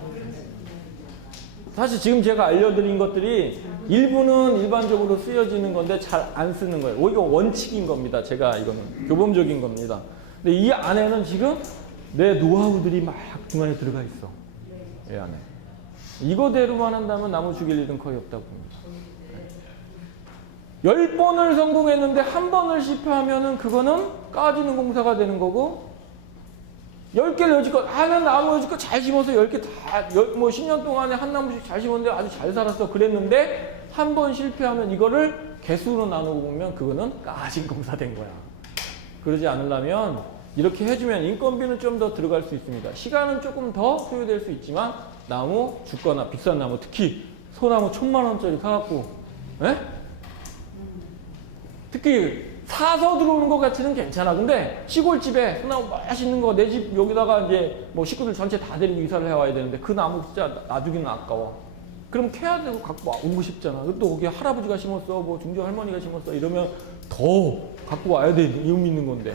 사실 지금 제가 알려드린 것들이 일부는 일반적으로 쓰여지는 건데 잘 안 쓰는 거예요. 이거 원칙인 겁니다. 제가 이거는 교범적인 겁니다. 근데 이 안에는 지금 내 노하우들이 막 중간에 들어가 있어. 이 안에. 이거대로만 한다면 나무 죽일 일은 거의 없다고 봅니다. 10번을 성공했는데 한 번을 실패하면은 그거는 까지는 공사가 되는 거고, 10개를 여지껏, 난 나무 여지껏 잘 심어서 10개 다, 10년 동안에 한 나무씩 잘 심었는데 아주 잘 살았어. 그랬는데, 한 번 실패하면 이거를 개수로 나누고 보면 그거는 까진 공사된 거야. 그러지 않으려면, 이렇게 해주면 인건비는 좀 더 들어갈 수 있습니다. 시간은 조금 더 소요될 수 있지만, 나무 죽거나 비싼 나무, 특히 소나무 1000만원짜리 사갖고, 에? 특히, 사서 들어오는 것 같이는 괜찮아. 근데 시골집에 소나무 맛있는 거 내 집 여기다가 이제 뭐 식구들 전체 다 데리고 이사를 해와야 되는데 그 나무 진짜 놔두기는 아까워. 그럼 캐야 되고 갖고 오고 싶잖아. 또 거기 할아버지가 심었어, 뭐 중조 할머니가 심었어 이러면 더 갖고 와야 돼. 의미 있는 건데.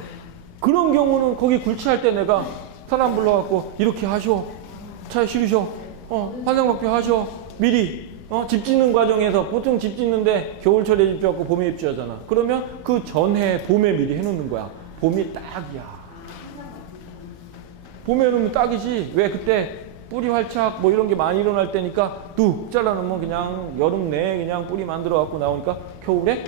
그런 경우는 거기 굴치할 때 내가 사람 불러갖고 이렇게 하셔. 차에 실으셔. 환상박표 하셔. 미리. 집 짓는 과정에서 보통 집 짓는데 겨울철에 집 짓고 봄에 집 지하잖아. 그러면 그 전해 봄에 미리 해놓는 거야. 봄이 딱이야. 봄에 해놓으면 딱이지. 왜 그때 뿌리 활착 뭐 이런 게 많이 일어날 때니까 뚝 잘라놓으면 그냥 여름 내에 그냥 뿌리 만들어 갖고 나오니까 겨울에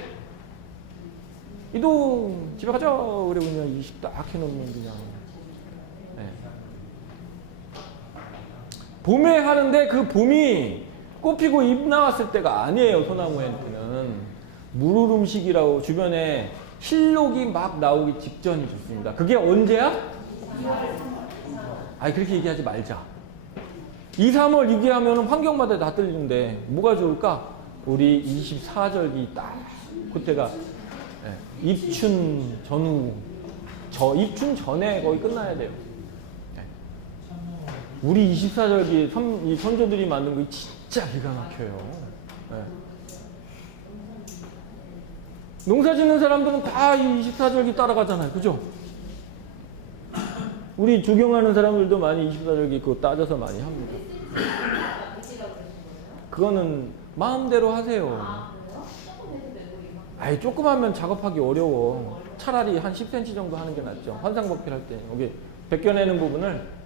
이동 집에 가자 그러고 그냥 20 딱 해놓으면 그냥. 네. 봄에 하는데 그 봄이 꽃 피고 잎 나왔을 때가 아니에요. 소나무에는 물울음식이라고 주변에 실록이 막 나오기 직전이 좋습니다. 그게 언제야? 아니 그렇게 얘기하지 말자. 2, 3월 얘기하면 환경마다 다 들리는데 뭐가 좋을까? 우리 24절기 딱 그때가 입춘 전후 입춘 전에 거의 끝나야 돼요. 우리 24절기 이 선조들이 만든 거 진짜 기가 막혀요. 네. 농사 짓는 사람들은 다 이 24절기 따라가잖아요. 그죠? 우리 조경하는 사람들도 많이 24절기 그거 따져서 많이 합니다. 그거는 마음대로 하세요. 아이, 조금 하면 작업하기 어려워. 차라리 한 10cm 정도 하는 게 낫죠. 환상법필 할 때. 여기 벗겨내는 부분을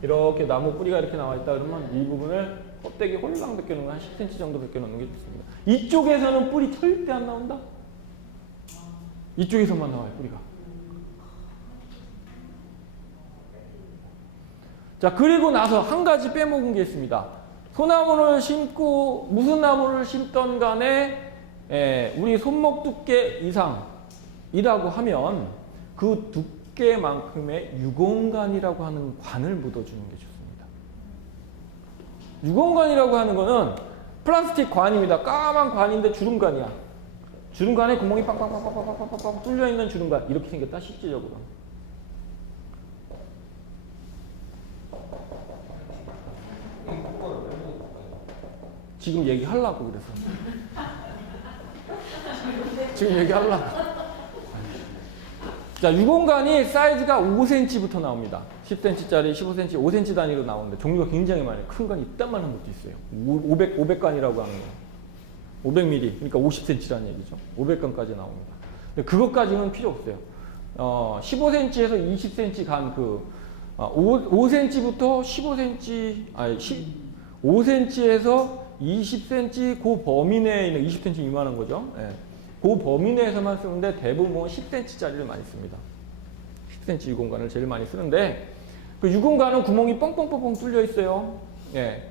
이렇게 나무 뿌리가 이렇게 나와 있다 그러면 이 부분을 껍데기 홀랑 벗겨놓는 한 10cm 정도 벗겨놓는 게 좋습니다. 이쪽에서는 뿌리 절대 안 나온다? 이쪽에서만 나와요, 뿌리가. 자, 그리고 나서 한 가지 빼먹은 게 있습니다. 소나무를 심고 무슨 나무를 심던 간에 우리 손목 두께 이상이라고 하면 그 두께만큼의 유공관이라고 하는 관을 묻어주는 게 좋습니다. 유공관이라고 하는 거는 플라스틱 관입니다. 까만 관인데 주름관이야. 주름관에 구멍이 빵빵빵빵빵빵빵 뚫려 있는 주름관. 이렇게 생겼다, 실질적으로. 지금 얘기하려고 그래서. 지금 얘기하려고. 자, 유공관이 사이즈가 5cm부터 나옵니다. 10cm짜리, 15cm, 5cm 단위로 나오는데 종류가 굉장히 많아요. 큰 건 이딴만한 것도 있어요. 500관이라고 하는 거. 500mm, 그러니까 50cm라는 얘기죠. 500관까지 나옵니다. 근데 그것까지는 필요 없어요. 15cm에서 20cm 간 5cm부터 15cm, 5cm에서 20cm 그 범위 내에 있는 20cm 이만한 거죠. 예. 그 범위 내에서만 쓰는데 대부분 10cm짜리를 많이 씁니다. 10cm 유공관을 제일 많이 쓰는데 그 유공관은 구멍이 뻥뻥뻥뻥 뚫려 있어요. 예.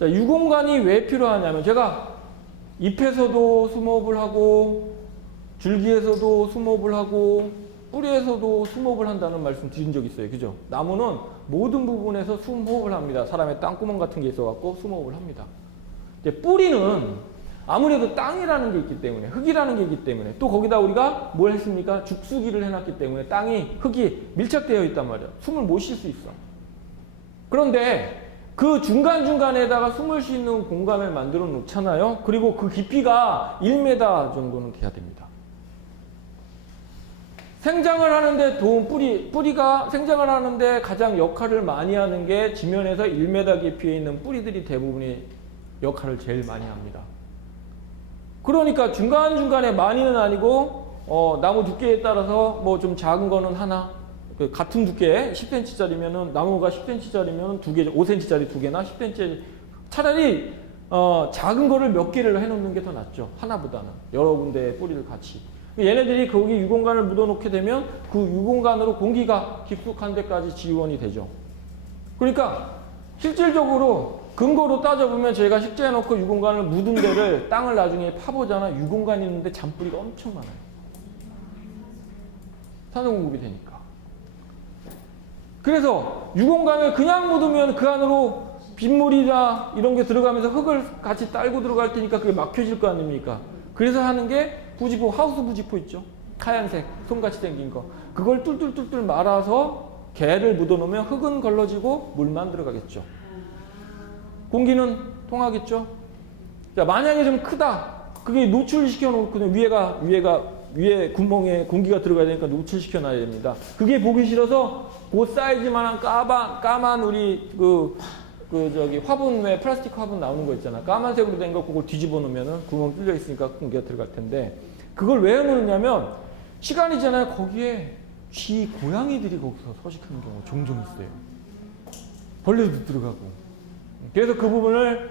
자, 유공관이 왜 필요하냐면 제가 잎에서도 수목을 하고 줄기에서도 수목을 하고 뿌리에서도 수목을 한다는 말씀 드린 적 있어요. 그죠? 나무는 모든 부분에서 수목을 합니다. 사람의 땅구멍 같은 게 있어갖고 수목을 합니다. 이제 뿌리는 아무래도 땅이라는 게 있기 때문에, 흙이라는 게 있기 때문에, 또 거기다 우리가 뭘 했습니까? 죽수기를 해놨기 때문에 땅이, 흙이 밀착되어 있단 말이야. 숨을 못 쉴 수 있어. 그런데 그 중간중간에다가 숨을 수 있는 공간을 만들어 놓잖아요. 그리고 그 깊이가 1m 정도는 돼야 됩니다. 생장을 하는데 뿌리가 생장을 하는데 가장 역할을 많이 하는 게 지면에서 1m 깊이에 있는 뿌리들이 대부분이 역할을 제일 많이 합니다. 그러니까 중간중간에 많이는 아니고 나무 두께에 따라서 뭐 좀 작은 거는 하나, 같은 두께 10cm짜리면은 나무가 10cm짜리면 2개, 5cm짜리 2개나 10cm 차라리 작은 거를 몇 개를 해놓는 게 더 낫죠. 하나보다는 여러 군데의 뿌리를 같이. 얘네들이 거기 유공간을 묻어놓게 되면 그 유공간으로 공기가 깊숙한 데까지 지원이 되죠. 그러니까 실질적으로 근거로 따져보면 저희가 식재해놓고 유공간을 묻은 데를 땅을 나중에 파보잖아. 유공간이 있는데 잔뿌리가 엄청 많아요. 산소 공급이 되니까. 그래서 유공간을 그냥 묻으면 그 안으로 빗물이나 이런 게 들어가면서 흙을 같이 딸고 들어갈 테니까 그게 막혀질 거 아닙니까? 그래서 하는 게 부지포, 하우스 부지포 있죠? 하얀색, 솜같이 생긴 거. 그걸 뚫뚫뚫뚫 말아서 개를 묻어놓으면 흙은 걸러지고 물만 들어가겠죠. 공기는 통하겠죠? 자, 만약에 좀 크다. 그게 노출시켜 놓고 위에 구멍에 공기가 들어가야 되니까 노출시켜 놔야 됩니다. 그게 보기 싫어서 그 사이즈만한 까만 우리 화분 왜 플라스틱 화분 나오는 거 있잖아. 까만색으로 된 거 그걸 뒤집어 놓으면은 구멍 뚫려 있으니까 공기가 들어갈 텐데 그걸 왜 해놓느냐면 시간이 지나면 거기에 쥐 고양이들이 거기서 서식하는 경우가 종종 있어요. 벌레도 들어가고. 그래서 그 부분을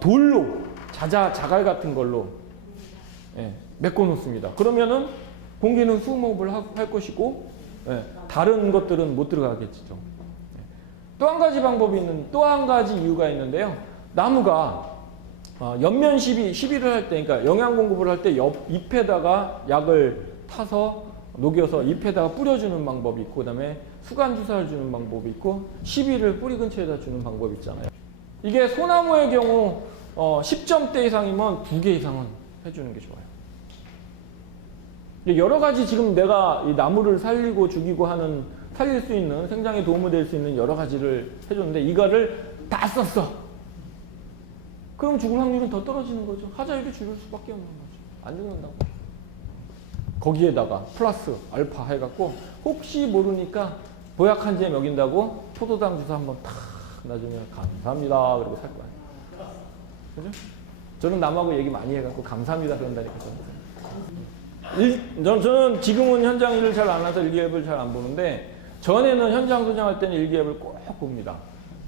돌로 자갈 같은 걸로 메꿔 놓습니다. 그러면은 공기는 수목을 할 것이고 다른 것들은 못 들어가겠죠. 또 한 가지 또 한 가지 이유가 있는데요. 나무가 옆면 시비를 할 때, 그러니까 영양 공급을 할 때 옆 잎에다가 약을 타서 녹여서 잎에다가 뿌려주는 방법이 있고, 그다음에 수간 주사를 주는 방법이 있고, 시비를 뿌리 근처에다 주는 방법이 있잖아요. 이게 소나무의 경우 10점대 이상이면 2개 이상은 해주는 게 좋아요. 여러 가지 지금 내가 이 나무를 살리고 죽이고 하는 살릴 수 있는 생장에 도움이 될 수 있는 여러 가지를 해줬는데 이거를 다 썼어. 그럼 죽을 확률은 더 떨어지는 거죠. 하자율이 줄일 수밖에 없는 거죠. 안 죽는다고. 거기에다가 플러스 알파 해갖고 혹시 모르니까 보약 한 제 먹인다고 포도당 주사 한번 탁 나중에 감사합니다 그러고 살 거야. 그죠? 저는 남하고 얘기 많이 해갖고 감사합니다 그런다니까. 저는 지금은 현장 일을 잘 안 해서 일기예보를 잘 안 보는데 전에는 현장 소장할 때는 일기예보를 꼭 봅니다.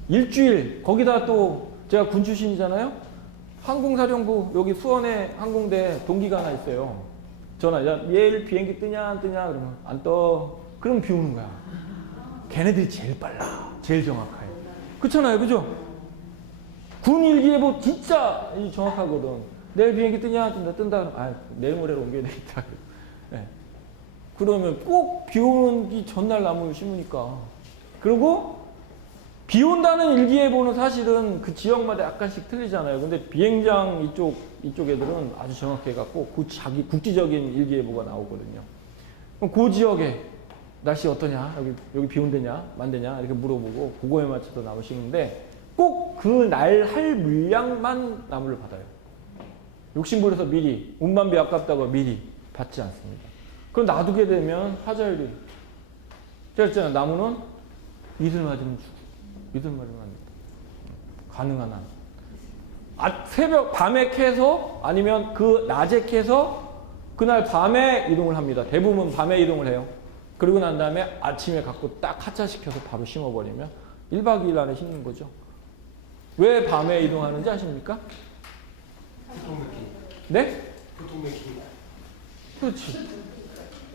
일주일 거기다 또 제가 군 출신이잖아요. 항공사령부 여기 수원에 항공대 동기가 하나 있어요. 전화 내일 비행기 뜨냐 안 뜨냐 그러면 안 떠. 그럼 비 오는 거야. 걔네들이 제일 빨라. 제일 정확해. 그렇잖아요. 그죠? 군 일기예보 진짜 정확하거든. 내일 비행기 뜨냐 뜬다 그러면 내일 모레로 옮겨야 되겠다. 네. 그러면 꼭 비 오는 전날 나무를 심으니까. 그리고 비 온다는 일기예보는 사실은 그 지역마다 약간씩 틀리잖아요. 근데 비행장 이쪽 애들은 아주 정확해갖고 그 자기 국지적인 일기예보가 나오거든요. 그럼 그 지역에 날씨 어떠냐, 여기 비 온대냐, 만대냐 이렇게 물어보고 그거에 맞춰서 나무 심는데 꼭 그 날 할 물량만 나무를 받아요. 욕심부려서 미리 운반비 아깝다고 미리 받지 않습니다. 그럼 놔두게 되면 하자율이 제가 했잖아요. 나무는 이슬 맞으면 죽고 이슬 맞으면 안 됩니다. 가능한 한 새벽 밤에 캐서 아니면 그 낮에 캐서 그날 밤에 이동을 합니다. 대부분 밤에 이동을 해요. 그리고 난 다음에 아침에 갖고 딱 하차시켜서 바로 심어버리면 1박 2일 안에 심는 거죠. 왜 밤에 이동하는지 아십니까? 교통 막히니까. 네? 교통 막히니까. 그렇지.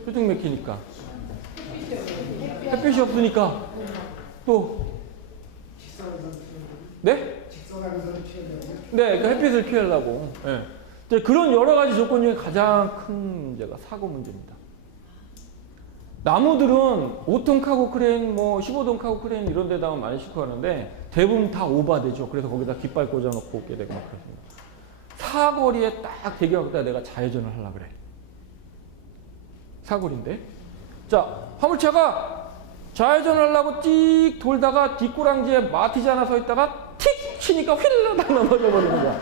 교통 막히니까. 햇빛이 없으니까 또 네? 직선하면서는 피하려고. 네, 그 햇빛을 피하려고. 네. 그런 여러 가지 조건 중에 가장 큰 문제가 사고 문제입니다. 나무들은 5톤 카고 크레인, 15톤 카고 크레인 이런 데다가 많이 싣고 가는데 대부분 다 오바되죠. 그래서 거기다 깃발 꽂아놓고 오게 되고 막 그렇습니다. 사거리에 딱 대기하고 내가 좌회전을 하려고 그래. 사거리인데. 자, 화물차가 좌회전하려고 찍 돌다가 뒷고랑지에 마티즈 하나 서 있다가 틱 치니까 휠러당 넘어져 버리는 거야.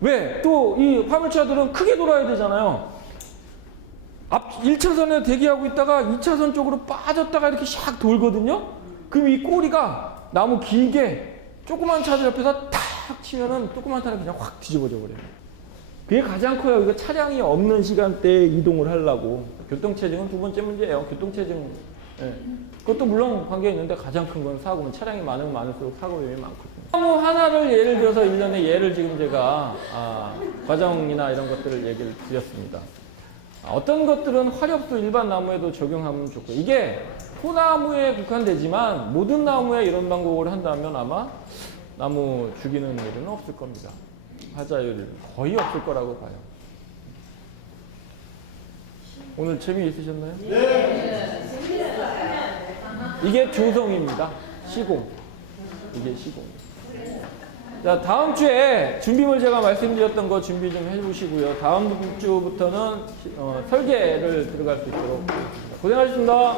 왜? 또 이 화물차들은 크게 돌아야 되잖아요. 앞 1차선에 대기하고 있다가 2차선 쪽으로 빠졌다가 이렇게 샥 돌거든요. 그럼 이 꼬리가 나무 길게 조그만 차들 옆에서 탁 치면은 조그만 차는 그냥 확 뒤집어져 버려요. 그게 가장 커요. 이거 차량이 없는 시간대에 이동을 하려고. 교통체증은 두 번째 문제예요. 교통체증. 예. 그것도 물론 관계 있는데 가장 큰 건 사고는 차량이 많으면 많을수록 사고 위험이 많거든요. 나무 하나를 예를 들어서 1년에 예를 지금 제가 과정이나 이런 것들을 얘기를 드렸습니다. 어떤 것들은 화렵도 일반 나무에도 적용하면 좋고, 이게 소나무에 국한되지만 모든 나무에 이런 방법을 한다면 아마 나무 죽이는 일은 없을 겁니다. 화자율 거의 없을 거라고 봐요. 오늘 재미있으셨나요? 네. 이게 조성입니다. 시공. 이게 시공. 자, 다음 주에 준비물 제가 말씀드렸던 거 준비 좀 해주시고요. 다음 주부터는 설계를 들어갈 수 있도록 하겠습니다. 고생하셨습니다.